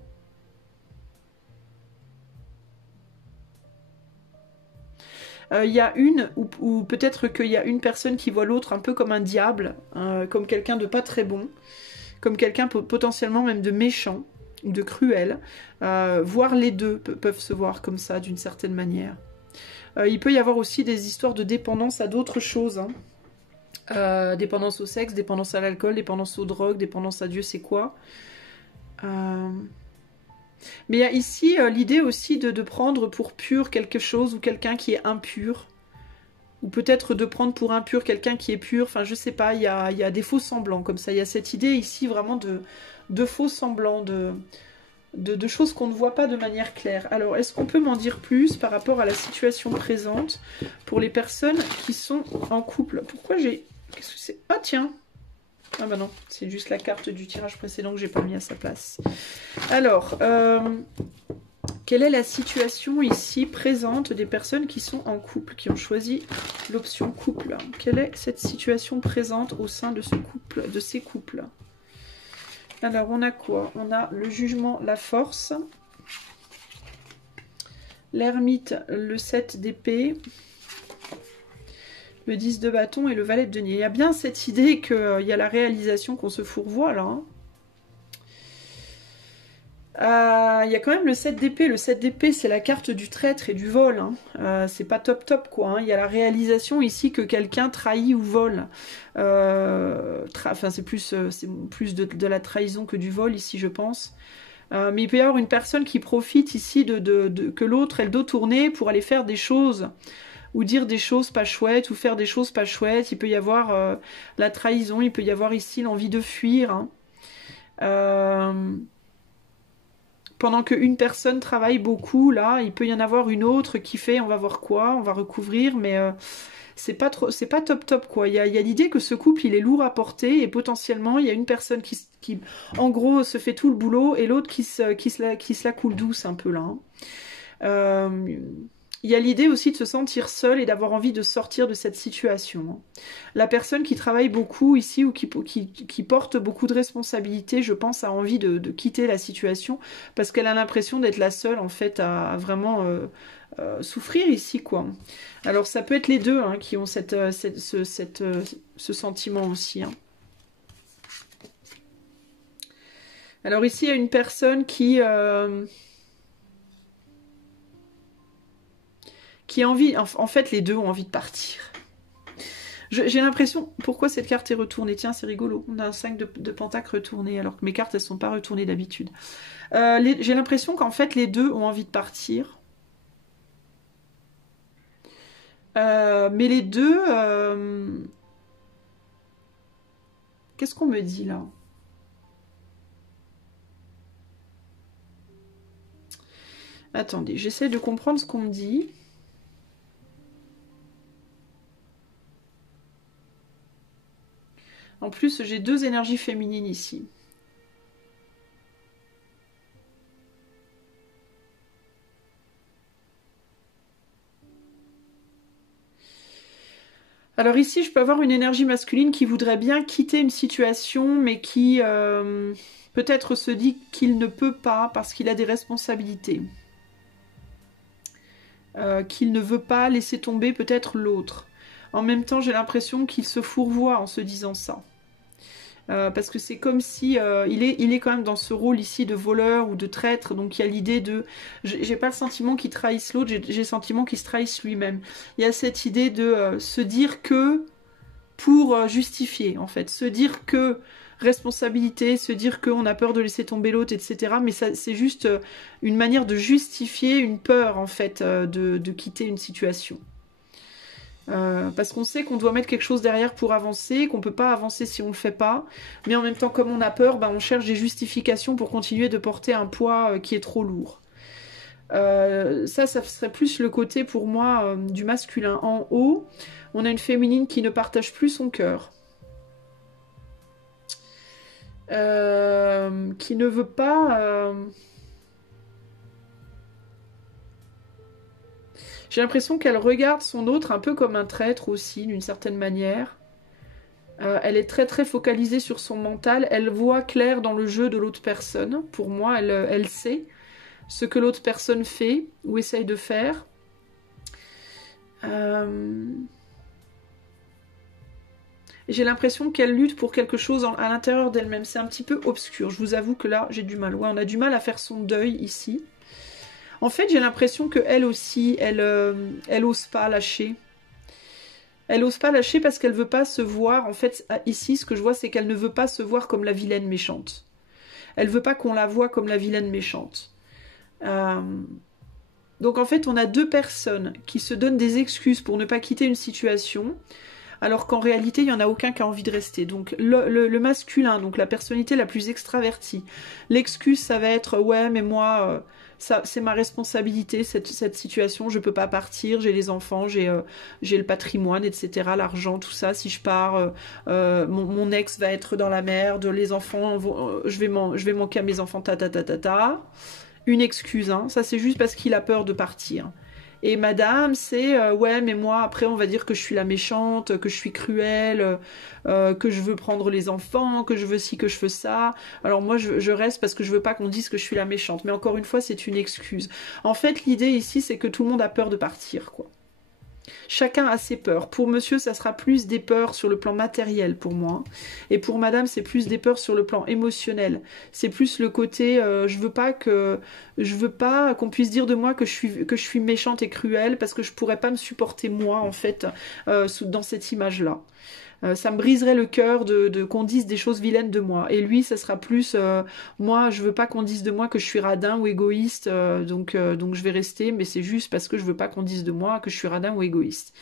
Il y a ou peut-être qu'il y a une personne qui voit l'autre un peu comme un diable, comme quelqu'un de pas très bon, comme quelqu'un potentiellement même de méchant. De cruel, voire les deux peuvent se voir comme ça d'une certaine manière. Il peut y avoir aussi des histoires de dépendance à d'autres choses, hein. Dépendance au sexe, dépendance à l'alcool, dépendance aux drogues, dépendance à Dieu c'est quoi. Mais il y a ici l'idée aussi de prendre pour pur quelque chose ou quelqu'un qui est impur, ou peut-être de prendre pour impur quelqu'un qui est pur, enfin je sais pas, il y a des faux semblants comme ça, il y a cette idée ici vraiment de faux semblants, de choses qu'on ne voit pas de manière claire. Alors, est-ce qu'on peut m'en dire plus par rapport à la situation présente pour les personnes qui sont en couple? Pourquoi j'ai... Qu'est-ce que c'est? Ah tiens! Ah bah non, c'est juste la carte du tirage précédent que j'ai pas mis à sa place. Alors, quelle est la situation ici présente des personnes qui sont en couple, qui ont choisi l'option couple? Quelle est cette situation présente au sein de ce couple, de ces couples? Alors, on a quoi? On a le jugement, la force, l'ermite, le 7 d'épée, le 10 de bâton et le valet de denier. Il y a bien cette idée qu'il y a la réalisation qu'on se fourvoie là. Hein. Il y a quand même le 7 d'épée. Le 7 d'épée, c'est la carte du traître et du vol. Hein. C'est pas top top quoi. Hein. Il y a la réalisation ici que quelqu'un trahit ou vole. Enfin, c'est plus de la trahison que du vol ici, je pense. Mais il peut y avoir une personne qui profite ici que l'autre ait le dos tourné pour aller faire des choses ou dire des choses pas chouettes, ou faire des choses pas chouettes. Il peut y avoir la trahison, il peut y avoir ici l'envie de fuir. Hein. Pendant qu'une personne travaille beaucoup, là, il peut y en avoir une autre qui fait, on va voir quoi, on va recouvrir, mais c'est pas top top, quoi. Il y a l'idée que ce couple, il est lourd à porter, et potentiellement, il y a une personne qui en gros, se fait tout le boulot, et l'autre qui se la coule douce un peu, là. Hein. Il y a l'idée aussi de se sentir seul et d'avoir envie de sortir de cette situation. La personne qui travaille beaucoup ici ou qui porte beaucoup de responsabilités, je pense, a envie de quitter la situation parce qu'elle a l'impression d'être la seule, en fait, à vraiment souffrir ici, quoi. Alors, ça peut être les deux hein, qui ont ce sentiment aussi. Hein. Alors ici, il y a une personne qui a envie, en fait les deux ont envie de partir. J'ai l'impression, pourquoi cette carte est retournée? Tiens, c'est rigolo, on a un 5 de pentacle retourné, alors que mes cartes, elles sont pas retournées d'habitude. J'ai l'impression qu'en fait, les deux ont envie de partir. Mais les deux... Qu'est-ce qu'on me dit, là? Attendez, j'essaie de comprendre ce qu'on me dit. En plus, j'ai deux énergies féminines ici. Alors ici, je peux avoir une énergie masculine qui voudrait bien quitter une situation, mais qui peut-être se dit qu'il ne peut pas parce qu'il a des responsabilités. Qu'il ne veut pas laisser tomber peut-être l'autre. En même temps, j'ai l'impression qu'il se fourvoie en se disant ça. Parce que c'est comme si il est quand même dans ce rôle ici de voleur ou de traître, donc il y a l'idée de... J'ai pas le sentiment qu'il trahisse l'autre, j'ai le sentiment qu'il se trahisse lui-même. Il y a cette idée de se dire que pour justifier, en fait. Se dire que responsabilité, se dire qu'on a peur de laisser tomber l'autre, etc. Mais c'est juste une manière de justifier une peur, en fait, de quitter une situation. Parce qu'on sait qu'on doit mettre quelque chose derrière pour avancer, qu'on peut pas avancer si on le fait pas, mais en même temps comme on a peur, on cherche des justifications pour continuer de porter un poids qui est trop lourd. Ça serait plus le côté pour moi du masculin. En haut, on a une féminine qui ne partage plus son cœur. Qui ne veut pas... J'ai l'impression qu'elle regarde son autre un peu comme un traître aussi, d'une certaine manière. Elle est très très focalisée sur son mental. Elle voit clair dans le jeu de l'autre personne. Pour moi, elle sait ce que l'autre personne fait ou essaye de faire. J'ai l'impression qu'elle lutte pour quelque chose à l'intérieur d'elle-même. C'est un petit peu obscur. Je vous avoue que là, j'ai du mal. Ouais, on a du mal à faire son deuil ici. En fait, j'ai l'impression qu'elle aussi, elle ose pas lâcher. Elle ose pas lâcher parce qu'elle veut pas se voir. En fait, ici, ce que je vois, c'est qu'elle ne veut pas se voir comme la vilaine méchante. Elle veut pas qu'on la voie comme la vilaine méchante. Donc, en fait, on a deux personnes qui se donnent des excuses pour ne pas quitter une situation, alors qu'en réalité, il n'y en a aucun qui a envie de rester. Donc le masculin, donc la personnalité la plus extravertie, l'excuse, ça va être « ouais, mais moi, ça c'est ma responsabilité, cette situation, je peux pas partir, j'ai les enfants, j'ai le patrimoine, etc., l'argent, tout ça, si je pars, mon ex va être dans la merde, les enfants, je vais manquer à mes enfants, ta. » Une excuse, hein, ça c'est juste parce qu'il a peur de partir. Et madame, c'est ouais, mais moi, après, on va dire que je suis la méchante, que je suis cruelle, que je veux prendre les enfants, que je veux ci, que je veux ça. Alors moi, je reste parce que je veux pas qu'on dise que je suis la méchante. Mais encore une fois, c'est une excuse. En fait, l'idée ici, c'est que tout le monde a peur de partir, quoi. Chacun a ses peurs. Pour monsieur, ça sera plus des peurs sur le plan matériel pour moi. Et pour madame, c'est plus des peurs sur le plan émotionnel. C'est plus le côté, je veux pas qu'on puisse dire de moi que je suis méchante et cruelle parce que je pourrais pas me supporter moi, en fait, dans cette image-là. Ça me briserait le cœur qu'on dise des choses vilaines de moi. Et lui, ça sera plus, moi, je veux pas qu'on dise de moi que je suis radin ou égoïste, donc je vais rester, mais c'est juste parce que je veux pas qu'on dise de moi que je suis radin ou égoïste.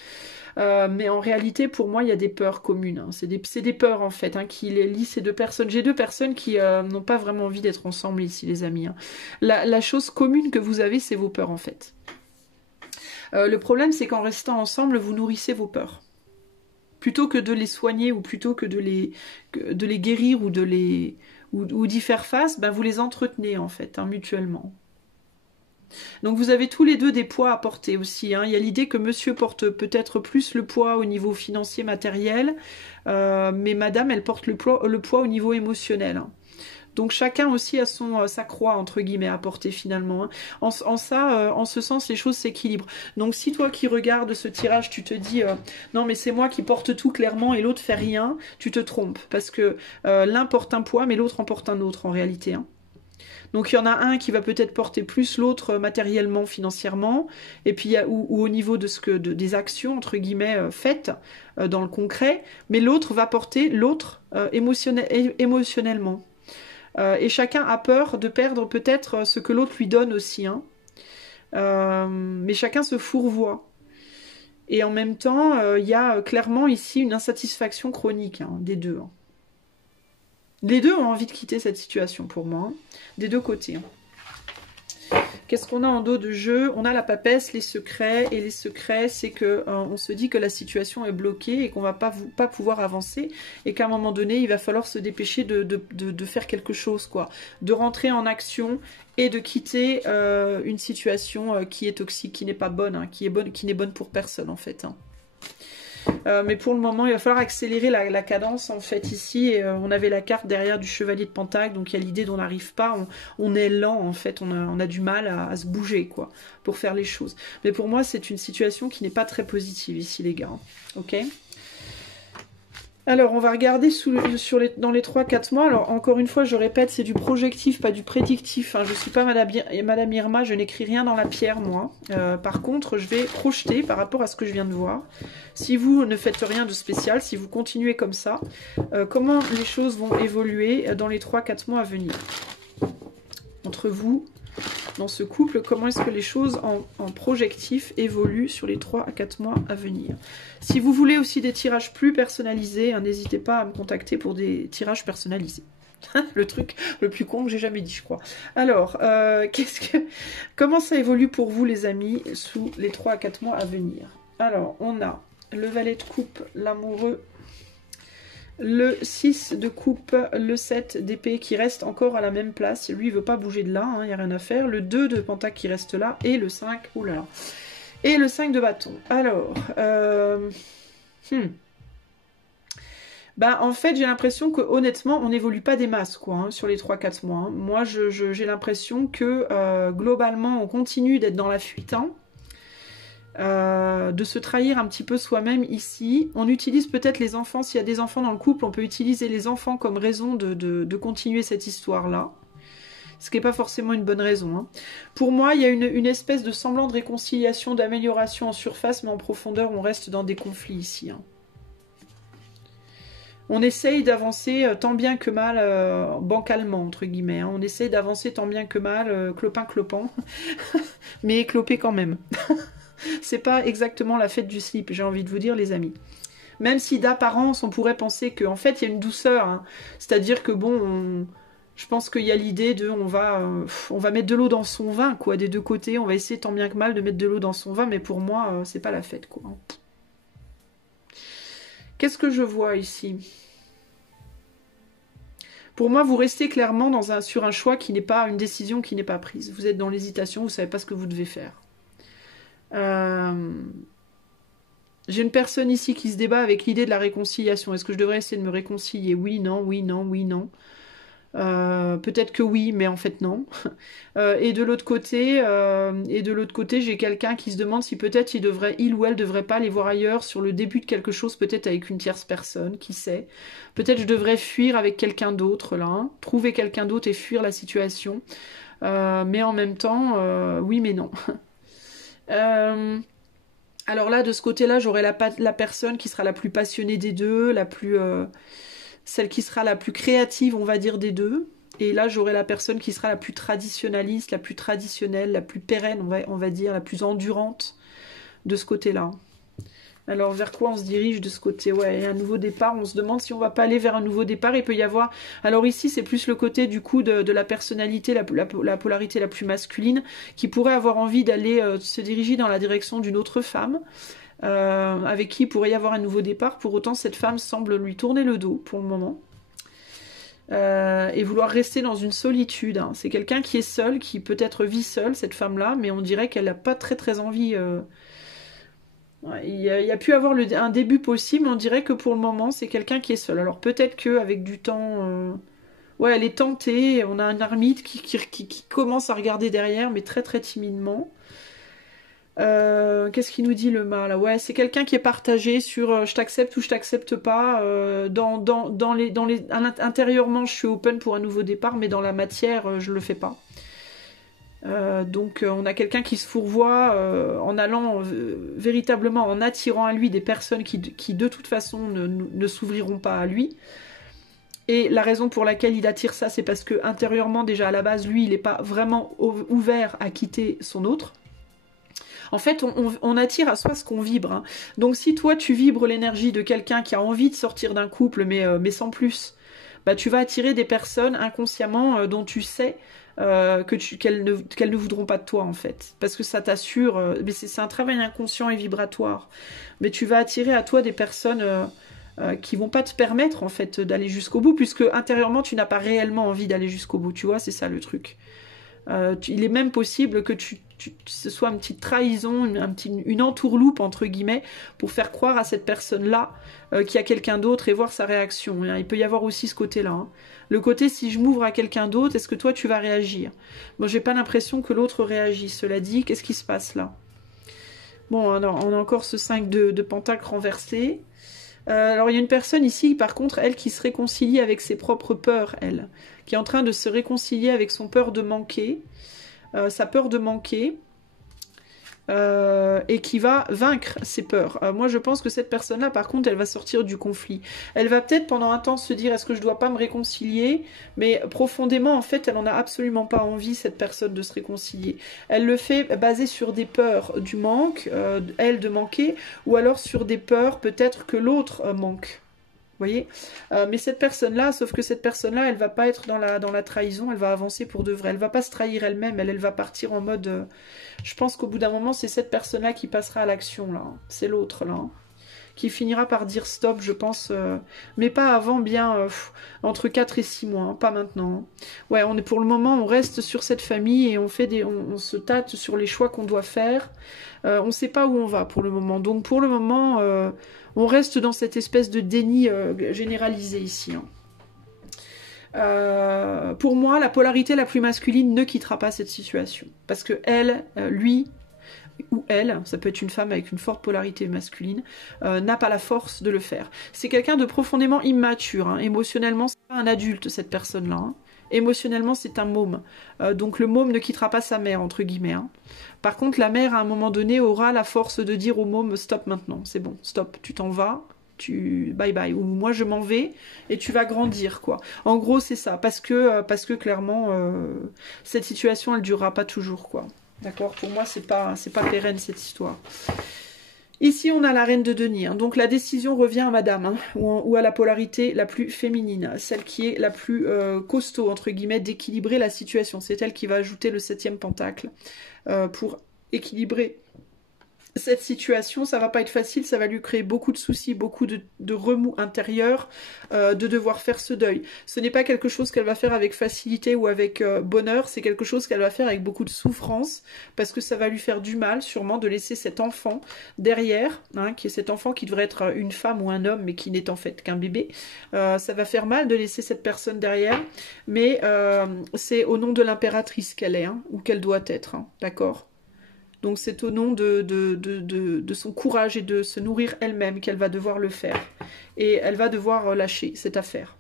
Mais en réalité, pour moi, il y a des peurs communes. Hein. C'est des peurs, en fait, hein, qui les lient ces deux personnes. J'ai deux personnes qui n'ont pas vraiment envie d'être ensemble ici, les amis. Hein. La chose commune que vous avez, c'est vos peurs, en fait. Le problème, c'est qu'en restant ensemble, vous nourrissez vos peurs. Plutôt que de les soigner ou plutôt que de les guérir ou d'y faire face, ben vous les entretenez en fait, hein, mutuellement. Donc vous avez tous les deux des poids à porter aussi. Hein. Il y a l'idée que monsieur porte peut-être plus le poids au niveau financier matériel, mais madame, elle porte le poids au niveau émotionnel. Hein. Donc chacun aussi a sa croix, entre guillemets, à porter finalement. Hein. En ce sens, les choses s'équilibrent. Donc si toi qui regardes ce tirage, tu te dis non mais c'est moi qui porte tout clairement et l'autre fait rien, tu te trompes. Parce que l'un porte un poids mais l'autre en porte un autre en réalité. Hein. Donc il y en a un qui va peut-être porter plus l'autre matériellement, financièrement, et puis ou au niveau des actions, entre guillemets, faites dans le concret, mais l'autre va porter l'autre émotionnellement. Et chacun a peur de perdre peut-être ce que l'autre lui donne aussi. Hein. Mais chacun se fourvoie. Et en même temps, il y a clairement ici une insatisfaction chronique hein, des deux. Hein. Les deux ont envie de quitter cette situation pour moi, hein, des deux côtés. Hein. Qu'est-ce qu'on a en dos de jeu? On a la papesse, les secrets. Et les secrets, c'est que on se dit que la situation est bloquée et qu'on va pas pouvoir avancer. Et qu'à un moment donné, il va falloir se dépêcher de faire quelque chose, quoi. De rentrer en action et de quitter une situation qui est toxique, qui n'est pas bonne, hein, qui n'est bonne pour personne, en fait. Hein. Mais pour le moment, il va falloir accélérer la cadence en fait ici. Et, on avait la carte derrière du chevalier de Pentacle, donc il y a l'idée d'on n'arrive pas, on est lent en fait, on a du mal à se bouger quoi, pour faire les choses. Mais pour moi, c'est une situation qui n'est pas très positive ici les gars. Ok ? Alors, on va regarder dans les 3-4 mois. Alors, encore une fois, je répète, c'est du projectif, pas du prédictif. Hein. Je ne suis pas Madame Irma, je n'écris rien dans la pierre, moi. Par contre, je vais projeter par rapport à ce que je viens de voir. Si vous ne faites rien de spécial, si vous continuez comme ça, comment les choses vont évoluer dans les 3-4 mois à venir. Entre vous, dans ce couple, comment est-ce que les choses en projectif évoluent sur les 3 à 4 mois à venir. Si vous voulez aussi des tirages plus personnalisés, hein, n'hésitez pas à me contacter pour des tirages personnalisés. Le truc le plus con que j'ai jamais dit, je crois. Alors, comment ça évolue pour vous, les amis, sous les 3 à 4 mois à venir? Alors, on a le valet de coupe, l'amoureux, le 6 de coupe, le 7 d'épée qui reste encore à la même place. Lui, il veut pas bouger de là, il n'y a rien à faire. Le 2 de pentacle qui reste là. Et le 5, oulala. Et le 5 de bâton. Alors, bah, en fait, j'ai l'impression que honnêtement, on n'évolue pas des masses quoi, hein, sur les 3-4 mois. Hein. Moi, j'ai l'impression que globalement, on continue d'être dans la fuite. Hein. De se trahir un petit peu soi-même ici. On utilise peut-être les enfants, s'il y a des enfants dans le couple, on peut utiliser les enfants comme raison de continuer cette histoire-là. Ce qui n'est pas forcément une bonne raison. Hein. Pour moi, il y a une espèce de semblant de réconciliation, d'amélioration en surface, mais en profondeur, on reste dans des conflits ici. Hein. On essaye d'avancer tant bien que mal, bancalement, entre guillemets. Hein. On essaye d'avancer tant bien que mal, clopin-clopant, mais clopé quand même. C'est pas exactement la fête du slip, j'ai envie de vous dire, les amis. Même si d'apparence, on pourrait penser qu'en fait, il y a une douceur. Hein. C'est-à-dire que bon, je pense qu'il y a l'idée de on va mettre de l'eau dans son vin, quoi, des deux côtés. On va essayer tant bien que mal de mettre de l'eau dans son vin, mais pour moi, c'est pas la fête, quoi. Qu'est-ce que je vois ici? Pour moi, vous restez clairement sur un choix qui n'est pas une décision qui n'est pas prise. Vous êtes dans l'hésitation, vous ne savez pas ce que vous devez faire. J'ai une personne ici qui se débat avec l'idée de la réconciliation. Est-ce que je devrais essayer de me réconcilier? Oui, non, oui, non, oui, non. Peut-être que oui, mais en fait non. Et de l'autre côté, j'ai quelqu'un qui se demande si peut-être il ou elle devrait pas aller voir ailleurs sur le début de quelque chose, peut-être avec une tierce personne, qui sait. Peut-être je devrais fuir avec quelqu'un d'autre là, hein, trouver quelqu'un d'autre et fuir la situation. Mais en même temps, oui mais non. Alors là, de ce côté-là, j'aurai la personne qui sera la plus passionnée des deux, celle qui sera la plus créative, on va dire, des deux. Et là, j'aurai la personne qui sera la plus traditionnaliste, la plus traditionnelle, la plus pérenne, on va dire, la plus endurante de ce côté-là. Alors, vers quoi on se dirige de ce côté? Ouais, un nouveau départ, on se demande si on va pas aller vers un nouveau départ. Il peut y avoir... Alors ici, c'est plus le côté, du coup, de la personnalité, la polarité la plus masculine, qui pourrait avoir envie d'aller se diriger dans la direction d'une autre femme, avec qui il pourrait y avoir un nouveau départ. Pour autant, cette femme semble lui tourner le dos, pour le moment. Et vouloir rester dans une solitude. Hein. C'est quelqu'un qui est seul, qui peut-être vit seul, cette femme-là, mais on dirait qu'elle n'a pas très très envie... Il y a pu avoir un début possible, on dirait que pour le moment c'est quelqu'un qui est seul. Alors peut-être qu'avec du temps, ouais, elle est tentée, on a un ermite qui commence à regarder derrière, mais très très timidement. Qu'est-ce qu'il nous dit le mâle? Ouais, c'est quelqu'un qui est partagé sur je t'accepte ou je t'accepte pas. Intérieurement, je suis open pour un nouveau départ, mais dans la matière, je le fais pas. Donc on a quelqu'un qui se fourvoie en allant véritablement en attirant à lui des personnes qui de toute façon ne s'ouvriront pas à lui. Et la raison pour laquelle il attire ça, c'est parce que intérieurement déjà à la base, lui, il n'est pas vraiment ouvert à quitter son autre. En fait, on attire à soi ce qu'on vibre. Hein. Donc si toi tu vibres l'énergie de quelqu'un qui a envie de sortir d'un couple, mais sans plus, bah, tu vas attirer des personnes inconsciemment dont tu sais qu'elles ne voudront pas de toi en fait, parce que ça t'assure, mais c'est un travail inconscient et vibratoire, mais tu vas attirer à toi des personnes qui vont pas te permettre en fait d'aller jusqu'au bout, puisque intérieurement tu n'as pas réellement envie d'aller jusqu'au bout, tu vois, c'est ça le truc. Il est même possible que ce soit une petite trahison, une entourloupe entre guillemets, pour faire croire à cette personne-là qu'il y a quelqu'un d'autre et voir sa réaction. Il peut y avoir aussi ce côté-là. Hein. Le côté, si je m'ouvre à quelqu'un d'autre, est-ce que toi tu vas réagir? Bon, j'ai pas l'impression que l'autre réagit. Cela dit, qu'est-ce qui se passe là? Bon, alors, on a encore ce 5 de pentacle renversé. Alors il y a une personne ici, par contre, elle qui se réconcilie avec ses propres peurs, elle, qui est en train de se réconcilier avec son peur de manquer, sa peur de manquer, et qui va vaincre ses peurs. Moi je pense que cette personne-là, par contre, elle va sortir du conflit. Elle va peut-être pendant un temps se dire, est-ce que je dois pas me réconcilier? Mais profondément, en fait, elle en a absolument pas envie, cette personne, de se réconcilier. Elle le fait basé sur des peurs du manque, elle de manquer, ou alors sur des peurs peut-être que l'autre manque. Vous voyez, mais cette personne-là, sauf que cette personne-là, elle va pas être dans la trahison, elle va avancer pour de vrai. Elle va pas se trahir elle-même, elle va partir en mode... je pense qu'au bout d'un moment, c'est cette personne-là qui passera à l'action, là. C'est l'autre, là. Qui finira par dire stop, je pense. Mais pas avant, bien, entre 4 et 6 mois, hein, pas maintenant. Hein. Ouais, pour le moment, on reste sur cette famille et on se tâte sur les choix qu'on doit faire. On sait pas où on va pour le moment. Donc, pour le moment... on reste dans cette espèce de déni généralisé ici. Hein. Pour moi, la polarité la plus masculine ne quittera pas cette situation. Parce que elle, lui ou elle, ça peut être une femme avec une forte polarité masculine, n'a pas la force de le faire. C'est quelqu'un de profondément immature. Hein. Émotionnellement, c'est pas un adulte, cette personne-là. Hein. Émotionnellement, c'est un môme. Donc le môme ne quittera pas sa mère, entre guillemets. Hein. Par contre, la mère, à un moment donné, aura la force de dire au môme, stop maintenant, c'est bon, stop, tu t'en vas, bye bye, ou moi je m'en vais, et tu vas grandir, quoi. En gros, c'est ça, parce que clairement, cette situation, elle durera pas toujours, quoi. D'accord? Pour moi, c'est pas pérenne, cette histoire. Ici, on a la reine de denier, hein. Donc la décision revient à madame, hein, ou à la polarité la plus féminine, celle qui est la plus costaud, entre guillemets, d'équilibrer la situation. C'est elle qui va ajouter le 7e pentacle pour équilibrer cette situation. Ça va pas être facile, ça va lui créer beaucoup de soucis, beaucoup de remous intérieurs, de devoir faire ce deuil. Ce n'est pas quelque chose qu'elle va faire avec facilité ou avec bonheur, c'est quelque chose qu'elle va faire avec beaucoup de souffrance, parce que ça va lui faire du mal, sûrement, de laisser cet enfant derrière, hein, qui est cet enfant qui devrait être une femme ou un homme, mais qui n'est en fait qu'un bébé. Ça va faire mal de laisser cette personne derrière, mais c'est au nom de l'impératrice qu'elle est, hein, ou qu'elle doit être, hein, d'accord ? Donc c'est au nom de son courage et de se nourrir elle-même qu'elle va devoir le faire. Et elle va devoir lâcher cette affaire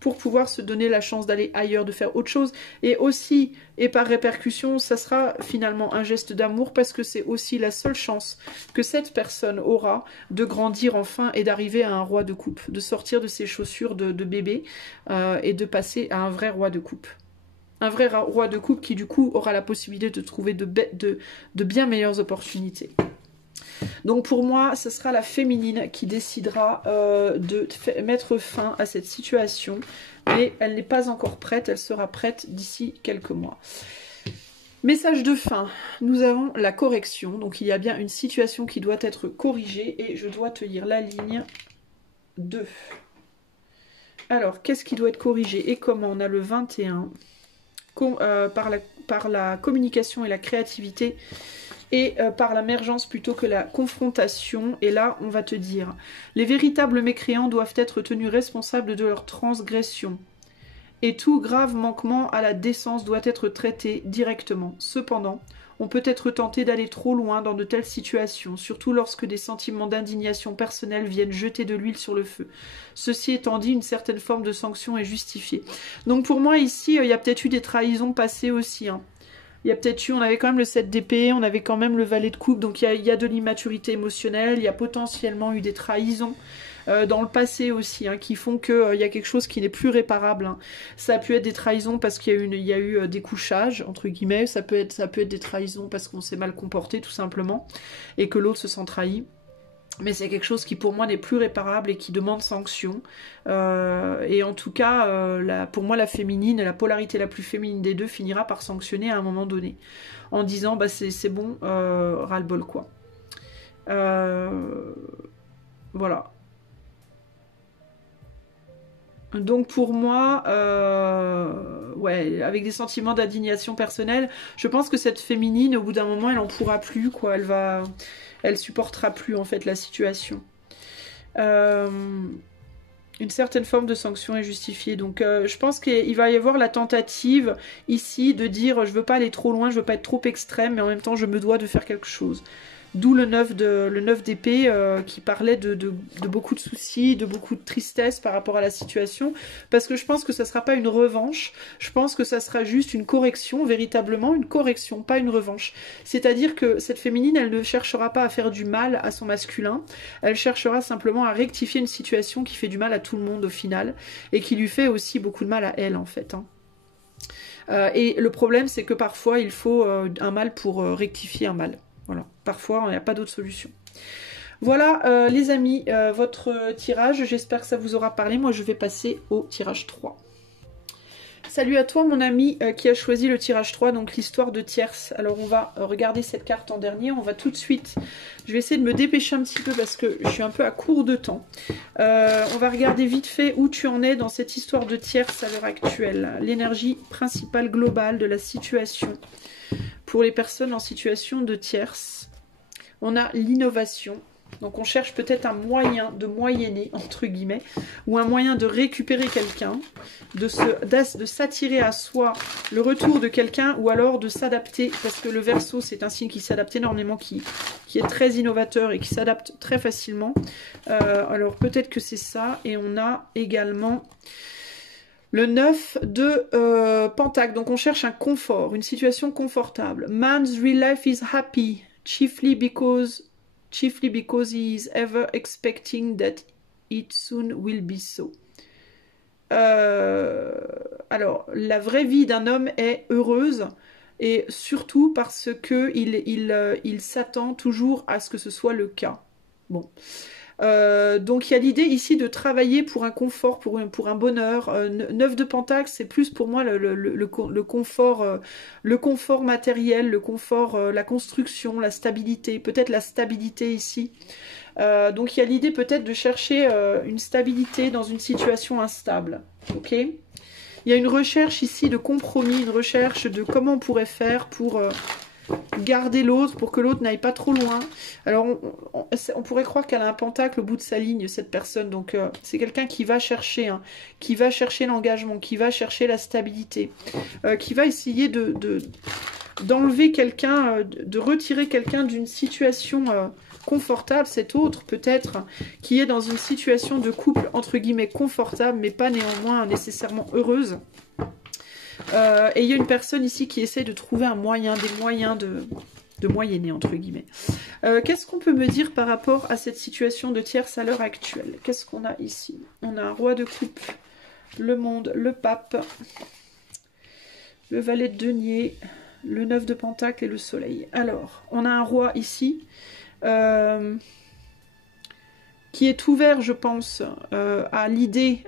pour pouvoir se donner la chance d'aller ailleurs, de faire autre chose. Et aussi, et par répercussion, ça sera finalement un geste d'amour parce que c'est aussi la seule chance que cette personne aura de grandir enfin et d'arriver à un roi de coupe, de sortir de ses chaussures de bébé et de passer à un vrai roi de coupe. Un vrai roi de coupe qui du coup aura la possibilité de trouver de bien meilleures opportunités. Donc pour moi, ce sera la féminine qui décidera de mettre fin à cette situation. Mais elle n'est pas encore prête, elle sera prête d'ici quelques mois. Message de fin, nous avons la correction. Donc il y a bien une situation qui doit être corrigée et je dois te lire la ligne 2. Alors, qu'est-ce qui doit être corrigé et comment? On a le 21. Par la communication et la créativité et par l'émergence plutôt que la confrontation. Et là, on va te dire, les véritables mécréants doivent être tenus responsables de leurs transgressions. Et tout grave manquement à la décence doit être traité directement. Cependant, on peut être tenté d'aller trop loin dans de telles situations, surtout lorsque des sentiments d'indignation personnelle viennent jeter de l'huile sur le feu. Ceci étant dit, une certaine forme de sanction est justifiée. Donc pour moi ici, il y a peut-être eu des trahisons passées aussi, hein. Il y a peut-être eu, on avait quand même le 7 d'épée, on avait quand même le valet de coupe, donc il y a de l'immaturité émotionnelle, il y a potentiellement eu des trahisons dans le passé aussi, hein, qui font qu'il y a quelque chose qui n'est plus réparable, hein. Ça a pu être des trahisons parce qu'il y a eu des couchages, entre guillemets, ça peut être des trahisons parce qu'on s'est mal comporté tout simplement, et que l'autre se sent trahi. Mais c'est quelque chose qui pour moi n'est plus réparable et qui demande sanction. Et en tout cas, pour moi la féminine, la polarité la plus féminine des deux finira par sanctionner à un moment donné. En disant bah c'est bon, ras-le-bol quoi. Voilà. Donc pour moi, ouais, avec des sentiments d'indignation personnelle, je pense que cette féminine, au bout d'un moment, elle en pourra plus, quoi. Elle supportera plus en fait la situation. Une certaine forme de sanction est justifiée. Donc je pense qu'il va y avoir la tentative ici de dire je veux pas aller trop loin, je veux pas être trop extrême, mais en même temps je me dois de faire quelque chose. D'où le 9 d'épée qui parlait de beaucoup de soucis, de beaucoup de tristesse par rapport à la situation. Parce que je pense que ça ne sera pas une revanche. Je pense que ça sera juste une correction, véritablement une correction, pas une revanche. C'est-à-dire que cette féminine, elle ne cherchera pas à faire du mal à son masculin. Elle cherchera simplement à rectifier une situation qui fait du mal à tout le monde au final. Et qui lui fait aussi beaucoup de mal à elle en fait, hein. Et le problème, c'est que parfois, il faut un mal pour rectifier un mal. Voilà, parfois, il n'y a pas d'autre solution. Voilà, les amis, votre tirage. J'espère que ça vous aura parlé. Moi, je vais passer au tirage 3. Salut à toi, mon ami, qui a choisi le tirage 3, donc l'histoire de tierce. Alors, on va regarder cette carte en dernier. On va tout de suite... Je vais essayer de me dépêcher un petit peu parce que je suis un peu à court de temps. On va regarder vite fait où tu en es dans cette histoire de tierce à l'heure actuelle. L'énergie principale globale de la situation. Pour les personnes en situation de tierce, on a l'innovation. Donc on cherche peut-être un moyen de moyenner, entre guillemets, ou un moyen de récupérer quelqu'un, de s'attirer à soi le retour de quelqu'un, ou alors de s'adapter, parce que le Verseau, c'est un signe qui s'adapte énormément, qui est très innovateur et qui s'adapte très facilement. Alors peut-être que c'est ça, et on a également... Le 9 de Pentacle, donc on cherche un confort, une situation confortable. Man's real life is happy, chiefly because he is ever expecting that it soon will be so. Alors, la vraie vie d'un homme est heureuse et surtout parce que il s'attend toujours à ce que ce soit le cas. Bon. Donc il y a l'idée ici de travailler pour un confort, pour un bonheur. 9 de Pentacle, c'est plus pour moi le confort matériel, le confort, la construction, la stabilité, peut-être la stabilité ici. Donc il y a l'idée peut-être de chercher une stabilité dans une situation instable. Ok ? Il y a une recherche ici de compromis, une recherche de comment on pourrait faire pour garder l'autre, pour que l'autre n'aille pas trop loin. Alors on pourrait croire qu'elle a un pentacle au bout de sa ligne, cette personne. Donc c'est quelqu'un qui va chercher, hein, qui va chercher l'engagement, qui va chercher la stabilité, qui va essayer d'enlever quelqu'un, de retirer quelqu'un d'une situation confortable, cet autre peut-être, qui est dans une situation de couple entre guillemets confortable, mais pas néanmoins nécessairement heureuse. Et il y a une personne ici qui essaie de trouver un moyen, des moyens de moyenner, entre guillemets. Qu'est-ce qu'on peut me dire par rapport à cette situation de tierce à l'heure actuelle? Qu'est-ce qu'on a ici? On a un roi de coupe, le monde, le pape, le valet de denier, le 9 de pentacle et le soleil. Alors, on a un roi ici qui est ouvert, je pense, à l'idée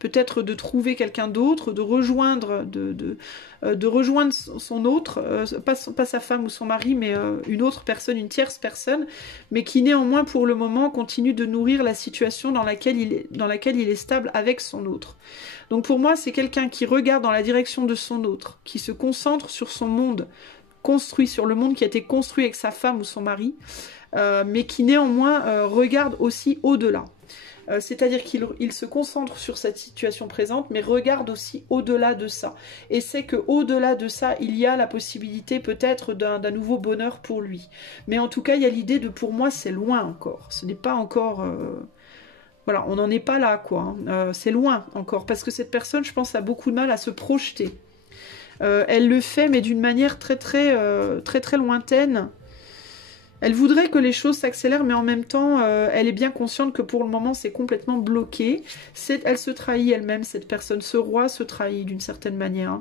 peut-être de trouver quelqu'un d'autre, de rejoindre son autre, pas sa femme ou son mari, mais une autre personne, une tierce personne, mais qui néanmoins pour le moment continue de nourrir la situation dans laquelle il est stable avec son autre. Donc pour moi, c'est quelqu'un qui regarde dans la direction de son autre, qui se concentre sur son monde construit, sur le monde qui a été construit avec sa femme ou son mari, mais qui néanmoins regarde aussi au-delà. C'est-à-dire qu'il se concentre sur cette situation présente, mais regarde aussi au-delà de ça. Et c'est qu'au-delà de ça, il y a la possibilité peut-être d'un nouveau bonheur pour lui. Mais en tout cas, il y a l'idée de, pour moi, c'est loin encore. Ce n'est pas encore... Voilà, on n'en est pas là, quoi. C'est loin encore. Parce que cette personne, je pense, a beaucoup de mal à se projeter. Elle le fait, mais d'une manière très lointaine. Elle voudrait que les choses s'accélèrent, mais en même temps, elle est bien consciente que pour le moment, c'est complètement bloqué. Elle se trahit elle-même, cette personne. Ce roi se trahit d'une certaine manière.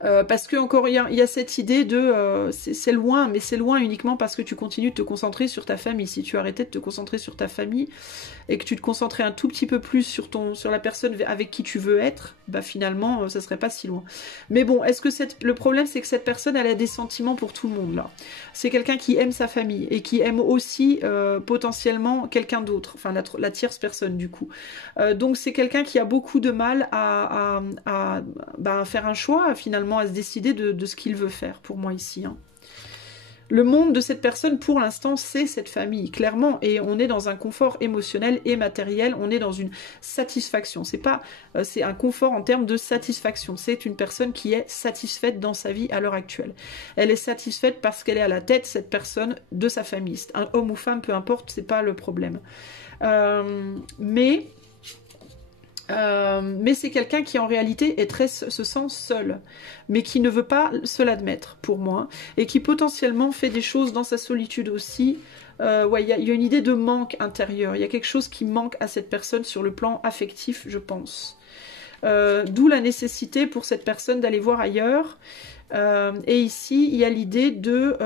Parce que encore il y a cette idée de c'est loin, mais c'est loin uniquement parce que tu continues de te concentrer sur ta famille. Si tu arrêtais de te concentrer sur ta famille et que tu te concentrais un tout petit peu plus sur la personne avec qui tu veux être, bah finalement ça serait pas si loin. Mais bon, est-ce que le problème c'est que cette personne elle a des sentiments pour tout le monde là. C'est quelqu'un qui aime sa famille et qui aime aussi potentiellement quelqu'un d'autre, enfin la tierce personne du coup. Donc c'est quelqu'un qui a beaucoup de mal à faire un choix finalement, à se décider de ce qu'il veut faire, pour moi ici. Hein. Le monde de cette personne, pour l'instant, c'est cette famille, clairement, et on est dans un confort émotionnel et matériel, on est dans une satisfaction. C'est un confort en termes de satisfaction. C'est une personne qui est satisfaite dans sa vie à l'heure actuelle. Elle est satisfaite parce qu'elle est à la tête, cette personne, de sa famille. Un homme ou femme, peu importe, c'est pas le problème. Mais c'est quelqu'un qui en réalité se sent seul, mais qui ne veut pas se l'admettre pour moi, et qui potentiellement fait des choses dans sa solitude aussi. Ouais, il y a une idée de manque intérieur, il y a quelque chose qui manque à cette personne sur le plan affectif, je pense. D'où la nécessité pour cette personne d'aller voir ailleurs. Et ici, il y a l'idée de,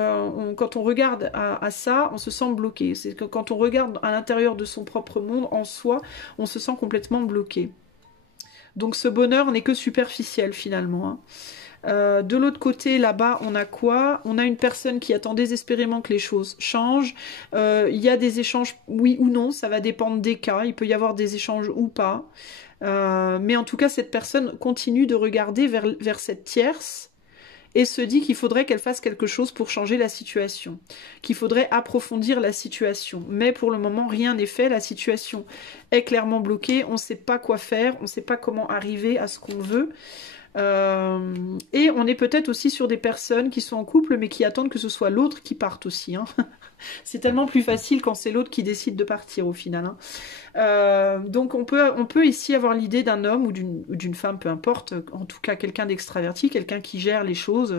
quand on regarde à ça, on se sent bloqué. C'est que quand on regarde à l'intérieur de son propre monde, en soi, on se sent complètement bloqué. Donc ce bonheur n'est que superficiel finalement. Hein. De l'autre côté, là-bas, on a quoi? On a une personne qui attend désespérément que les choses changent. Il y a des échanges, oui ou non, ça va dépendre des cas. Il peut y avoir des échanges ou pas. Mais en tout cas, cette personne continue de regarder vers cette tierce et se dit qu'il faudrait qu'elle fasse quelque chose pour changer la situation, qu'il faudrait approfondir la situation. Mais pour le moment, rien n'est fait, la situation est clairement bloquée, on ne sait pas quoi faire, on ne sait pas comment arriver à ce qu'on veut. Et on est peut-être aussi sur des personnes qui sont en couple, mais qui attendent que ce soit l'autre qui parte aussi. Hein. C'est tellement plus facile quand c'est l'autre qui décide de partir au final. Hein. Donc on peut ici avoir l'idée d'un homme ou d'une femme, peu importe, en tout cas quelqu'un d'extraverti, quelqu'un qui gère les choses,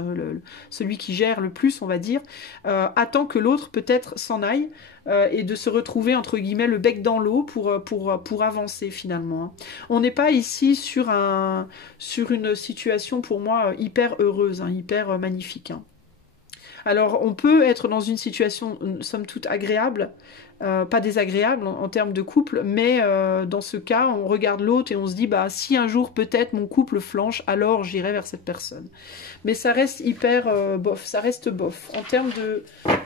celui qui gère le plus, on va dire, attend que l'autre peut-être s'en aille, et de se retrouver entre guillemets le bec dans l'eau pour avancer finalement. Hein. On n'est pas ici sur une situation pour moi hyper heureuse, hein, hyper magnifique. Hein. Alors on peut être dans une situation somme toute agréable, pas désagréable en termes de couple, mais dans ce cas on regarde l'autre et on se dit bah si un jour peut-être mon couple flanche, alors j'irai vers cette personne. Mais ça reste hyper bof, ça reste bof. En termes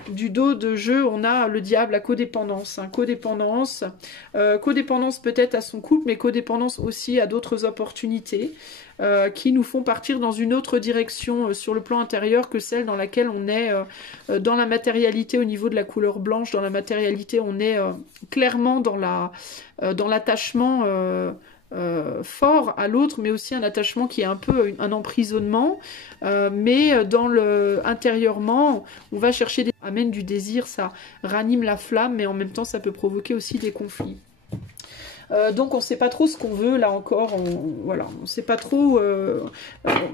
du dos de jeu, on a le diable, la codépendance. Hein. Codépendance peut-être à son couple, mais codépendance aussi à d'autres opportunités qui nous font partir dans une autre direction sur le plan intérieur que celle dans laquelle on est dans la matérialité au niveau de la couleur blanche. Dans la matérialité, on est clairement dans l'attachement fort à l'autre, mais aussi un attachement qui est un peu un emprisonnement, mais intérieurement, on va chercher amène du désir, ça ranime la flamme, mais en même temps, ça peut provoquer aussi des conflits. Donc on ne sait pas trop ce qu'on veut, là encore, voilà, on ne sait pas trop,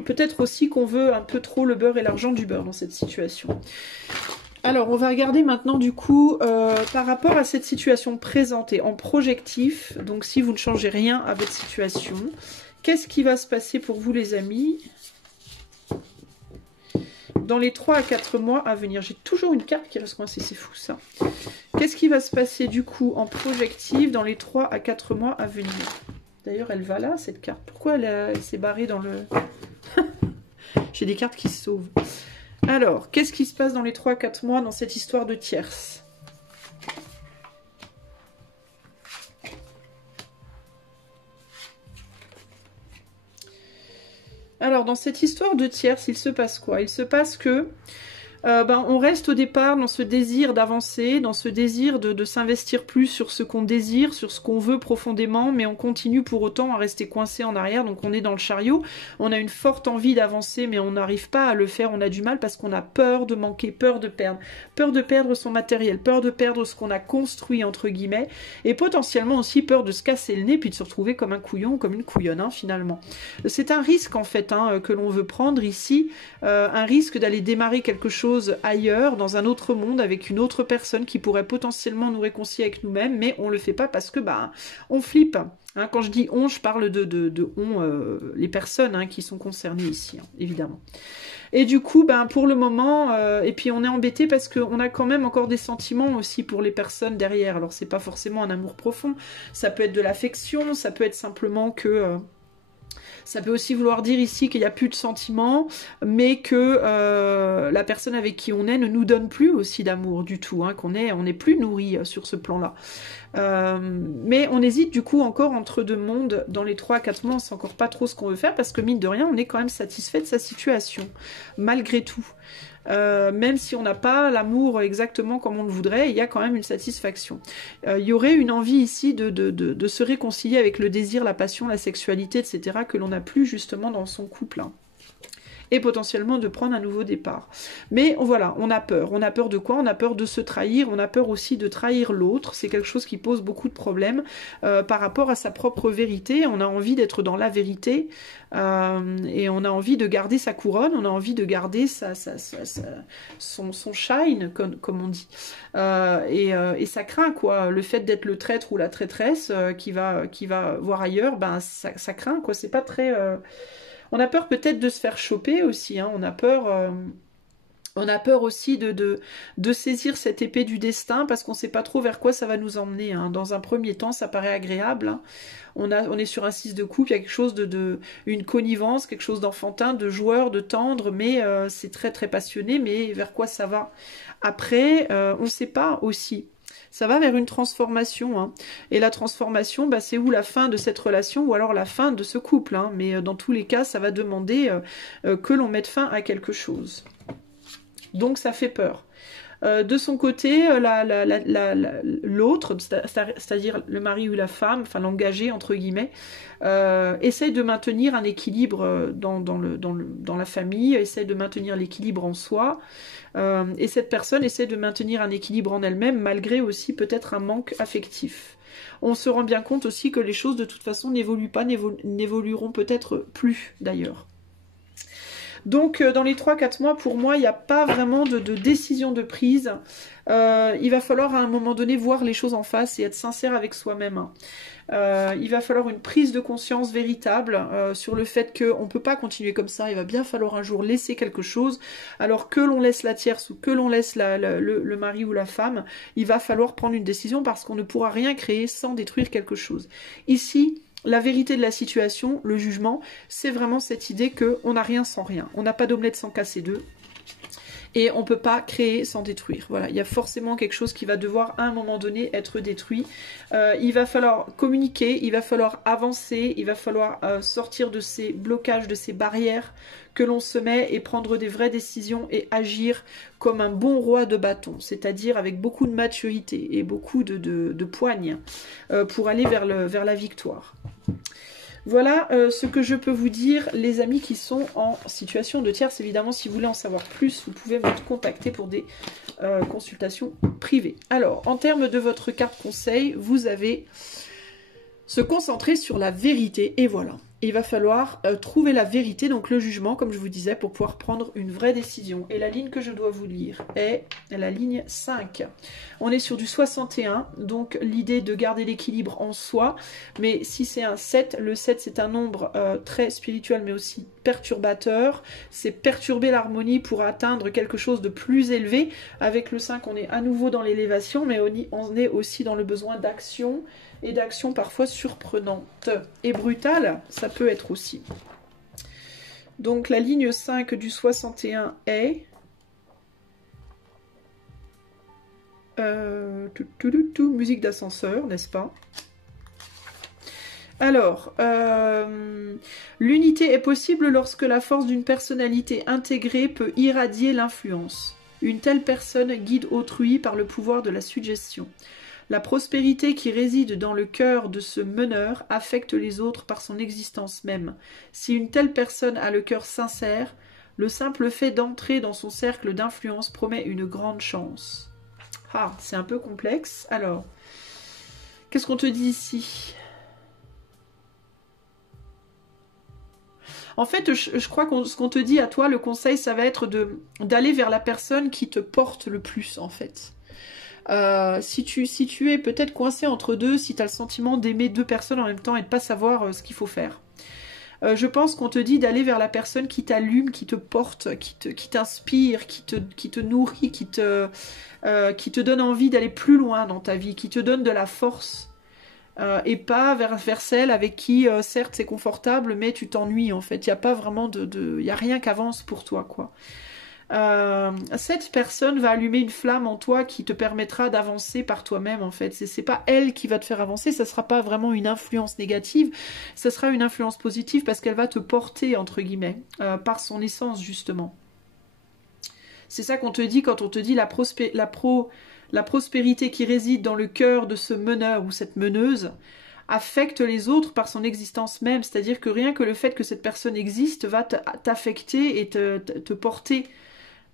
peut-être aussi qu'on veut un peu trop le beurre et l'argent du beurre dans cette situation. Alors on va regarder maintenant du coup, par rapport à cette situation présentée en projectif, donc si vous ne changez rien à votre situation, qu'est-ce qui va se passer pour vous les amis dans les 3 à 4 mois à venir? J'ai toujours une carte qui reste coincée, c'est fou ça. Qu'est-ce qui va se passer du coup en projectif dans les 3 à 4 mois à venir? D'ailleurs, elle va là, cette carte. Pourquoi elle s'est barrée dans le... J'ai des cartes qui se sauvent. Alors, qu'est-ce qui se passe dans les 3 à 4 mois dans cette histoire de tierce? Alors, dans cette histoire de tierce, il se passe quoi? Il se passe que on reste au départ dans ce désir d'avancer, dans ce désir de s'investir plus sur ce qu'on désire, sur ce qu'on veut profondément, mais on continue pour autant à rester coincé en arrière, donc on est dans le chariot, on a une forte envie d'avancer, mais on n'arrive pas à le faire, on a du mal parce qu'on a peur de manquer, peur de perdre son matériel, peur de perdre ce qu'on a construit, entre guillemets, et potentiellement aussi peur de se casser le nez, puis de se retrouver comme un couillon, comme une couillonne, hein, finalement. C'est un risque, en fait, hein, que l'on veut prendre ici, un risque d'aller démarrer quelque chose ailleurs, dans un autre monde, avec une autre personne qui pourrait potentiellement nous réconcilier avec nous-mêmes, mais on le fait pas parce que on flippe. Hein, quand je dis on, je parle de on, les personnes hein, qui sont concernées ici, hein, évidemment. Et du coup, pour le moment, et puis on est embêté parce qu'on a quand même encore des sentiments aussi pour les personnes derrière. Alors c'est pas forcément un amour profond, ça peut être de l'affection, ça peut être simplement que... ça peut aussi vouloir dire ici qu'il n'y a plus de sentiments, mais que la personne avec qui on est ne nous donne plus aussi d'amour du tout, hein, qu'on n'est plus nourri sur ce plan-là. Mais on hésite du coup encore entre deux mondes dans les 3 à 4 mois, on ne sait encore pas trop ce qu'on veut faire, parce que mine de rien, on est quand même satisfait de sa situation, malgré tout. Même si on n'a pas l'amour exactement comme on le voudrait, il y a quand même une satisfaction. Il y aurait une envie ici de se réconcilier avec le désir, la passion, la sexualité, etc. que l'on n'a plus justement dans son couple. Hein. Et potentiellement de prendre un nouveau départ. Mais voilà, on a peur. On a peur de quoi? On a peur de se trahir, on a peur aussi de trahir l'autre. C'est quelque chose qui pose beaucoup de problèmes par rapport à sa propre vérité. On a envie d'être dans la vérité et on a envie de garder sa couronne, on a envie de garder son shine, comme on dit. Et ça craint, quoi. Le fait d'être le traître ou la traîtresse qui va voir ailleurs, ça craint, quoi. C'est pas très... On a peur peut-être de se faire choper aussi, hein. On a peur aussi de saisir cette épée du destin parce qu'on ne sait pas trop vers quoi ça va nous emmener. Hein. Dans un premier temps, ça paraît agréable. Hein. On est sur un 6 de coupe, il y a quelque chose une connivence, quelque chose d'enfantin, de joueur, de tendre, mais c'est très très passionné. Mais vers quoi ça va? Après, on ne sait pas aussi. Ça va vers une transformation, hein. Et la transformation, c'est ou la fin de cette relation ou alors la fin de ce couple, hein. Mais dans tous les cas, ça va demander que l'on mette fin à quelque chose. Donc ça fait peur. De son côté, l'autre, c'est-à-dire le mari ou la femme, enfin l'engagé entre guillemets, essaye de maintenir un équilibre dans la famille, essaye de maintenir l'équilibre en soi, et cette personne essaie de maintenir un équilibre en elle-même, malgré aussi peut-être un manque affectif. On se rend bien compte aussi que les choses de toute façon n'évoluent pas, n'évolueront peut-être plus d'ailleurs. Donc dans les 3-4 mois, pour moi, il n'y a pas vraiment de décision de prise. Il va falloir à un moment donné voir les choses en face et être sincère avec soi-même. Il va falloir une prise de conscience véritable sur le fait qu'on ne peut pas continuer comme ça. Il va bien falloir un jour laisser quelque chose. Alors que l'on laisse la tierce ou que l'on laisse le mari ou la femme, il va falloir prendre une décision parce qu'on ne pourra rien créer sans détruire quelque chose. Ici, la vérité de la situation, le jugement, c'est vraiment cette idée qu'on n'a rien sans rien. On n'a pas d'omelette sans casser deux. Et on ne peut pas créer sans détruire. Voilà, il y a forcément quelque chose qui va devoir à un moment donné être détruit. Il va falloir communiquer, il va falloir avancer, il va falloir sortir de ces blocages, de ces barrières que l'on se met et prendre des vraies décisions et agir comme un bon roi de bâton, c'est-à-dire avec beaucoup de maturité et beaucoup de poigne pour aller vers la victoire. Voilà ce que je peux vous dire, les amis qui sont en situation de tierce. Évidemment, si vous voulez en savoir plus, vous pouvez me contacter pour des consultations privées. Alors, en termes de votre carte conseil, vous avez se concentrer sur la vérité. Et voilà. Il va falloir trouver la vérité, donc le jugement, comme je vous disais, pour pouvoir prendre une vraie décision. Et la ligne que je dois vous lire est la ligne 5. On est sur du 61, donc l'idée de garder l'équilibre en soi. Mais si c'est un 7, le 7 c'est un nombre très spirituel, mais aussi perturbateur. C'est perturber l'harmonie pour atteindre quelque chose de plus élevé. Avec le 5, on est à nouveau dans l'élévation, mais on est aussi dans le besoin d'action. Et d'actions parfois surprenantes et brutales, ça peut être aussi. Donc la ligne 5 du 61 est... musique d'ascenseur, n'est-ce pas? Alors, l'unité est possible lorsque la force d'une personnalité intégrée peut irradier l'influence. Une telle personne guide autrui par le pouvoir de la suggestion. La prospérité qui réside dans le cœur de ce meneur affecte les autres par son existence même. Si une telle personne a le cœur sincère, le simple fait d'entrer dans son cercle d'influence promet une grande chance. Ah, c'est un peu complexe. Alors, qu'est-ce qu'on te dit ici? En fait, je crois que ce qu'on te dit à toi, le conseil, ça va être d'aller vers la personne qui te porte le plus, en fait. Si tu es peut-être coincé entre deux, si tu as le sentiment d'aimer deux personnes en même temps et de pas savoir ce qu'il faut faire. Je pense qu'on te dit d'aller vers la personne qui t'allume, qui te porte, qui t'inspire, qui te nourrit, qui te donne envie d'aller plus loin dans ta vie, qui te donne de la force. Et pas vers celle avec qui, certes, c'est confortable, mais tu t'ennuies, en fait. Il n'y a pas vraiment y a rien qu'avance pour toi, quoi. Cette personne va allumer une flamme en toi qui te permettra d'avancer par toi-même, en fait. C'est pas elle qui va te faire avancer, ça sera pas vraiment une influence négative, ça sera une influence positive parce qu'elle va te porter, entre guillemets, par son essence, justement. C'est ça qu'on te dit quand on te dit la prospérité qui réside dans le cœur de ce meneur ou cette meneuse affecte les autres par son existence même, c'est-à-dire que rien que le fait que cette personne existe va t'affecter et te porter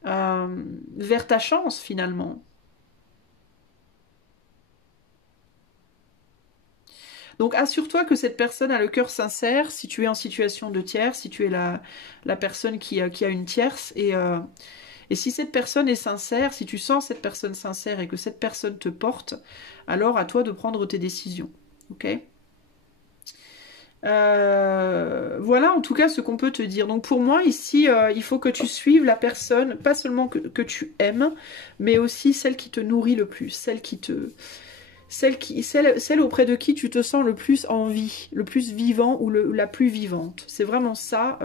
vers ta chance, finalement. Donc assure-toi que cette personne a le cœur sincère, si tu es en situation de tierce, si tu es la personne qui a une tierce, et si cette personne est sincère, si tu sens cette personne sincère et que cette personne te porte, alors à toi de prendre tes décisions. Ok ? Voilà en tout cas ce qu'on peut te dire. Donc pour moi ici, il faut que tu suives la personne, pas seulement que tu aimes, mais aussi celle qui te nourrit le plus, celle auprès de qui tu te sens le plus en vie, le plus vivant ou la plus vivante. C'est vraiment ça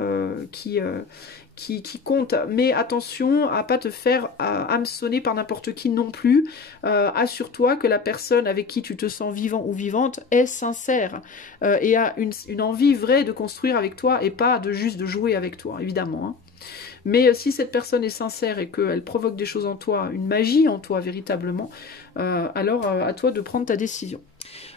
qui compte. Mais attention à pas te faire hameçonner par n'importe qui non plus. Assure-toi que la personne avec qui tu te sens vivant ou vivante est sincère et a une envie vraie de construire avec toi et pas juste de jouer avec toi, évidemment. Hein. Mais si cette personne est sincère et qu'elle provoque des choses en toi, une magie en toi véritablement, alors à toi de prendre ta décision.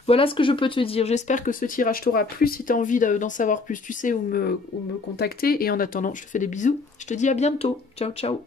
Voilà ce que je peux te dire. J'espère que ce tirage t'aura plu. Si tu as envie d'en savoir plus, tu sais où me contacter. Et en attendant, je te fais des bisous. Je te dis à bientôt. Ciao, ciao.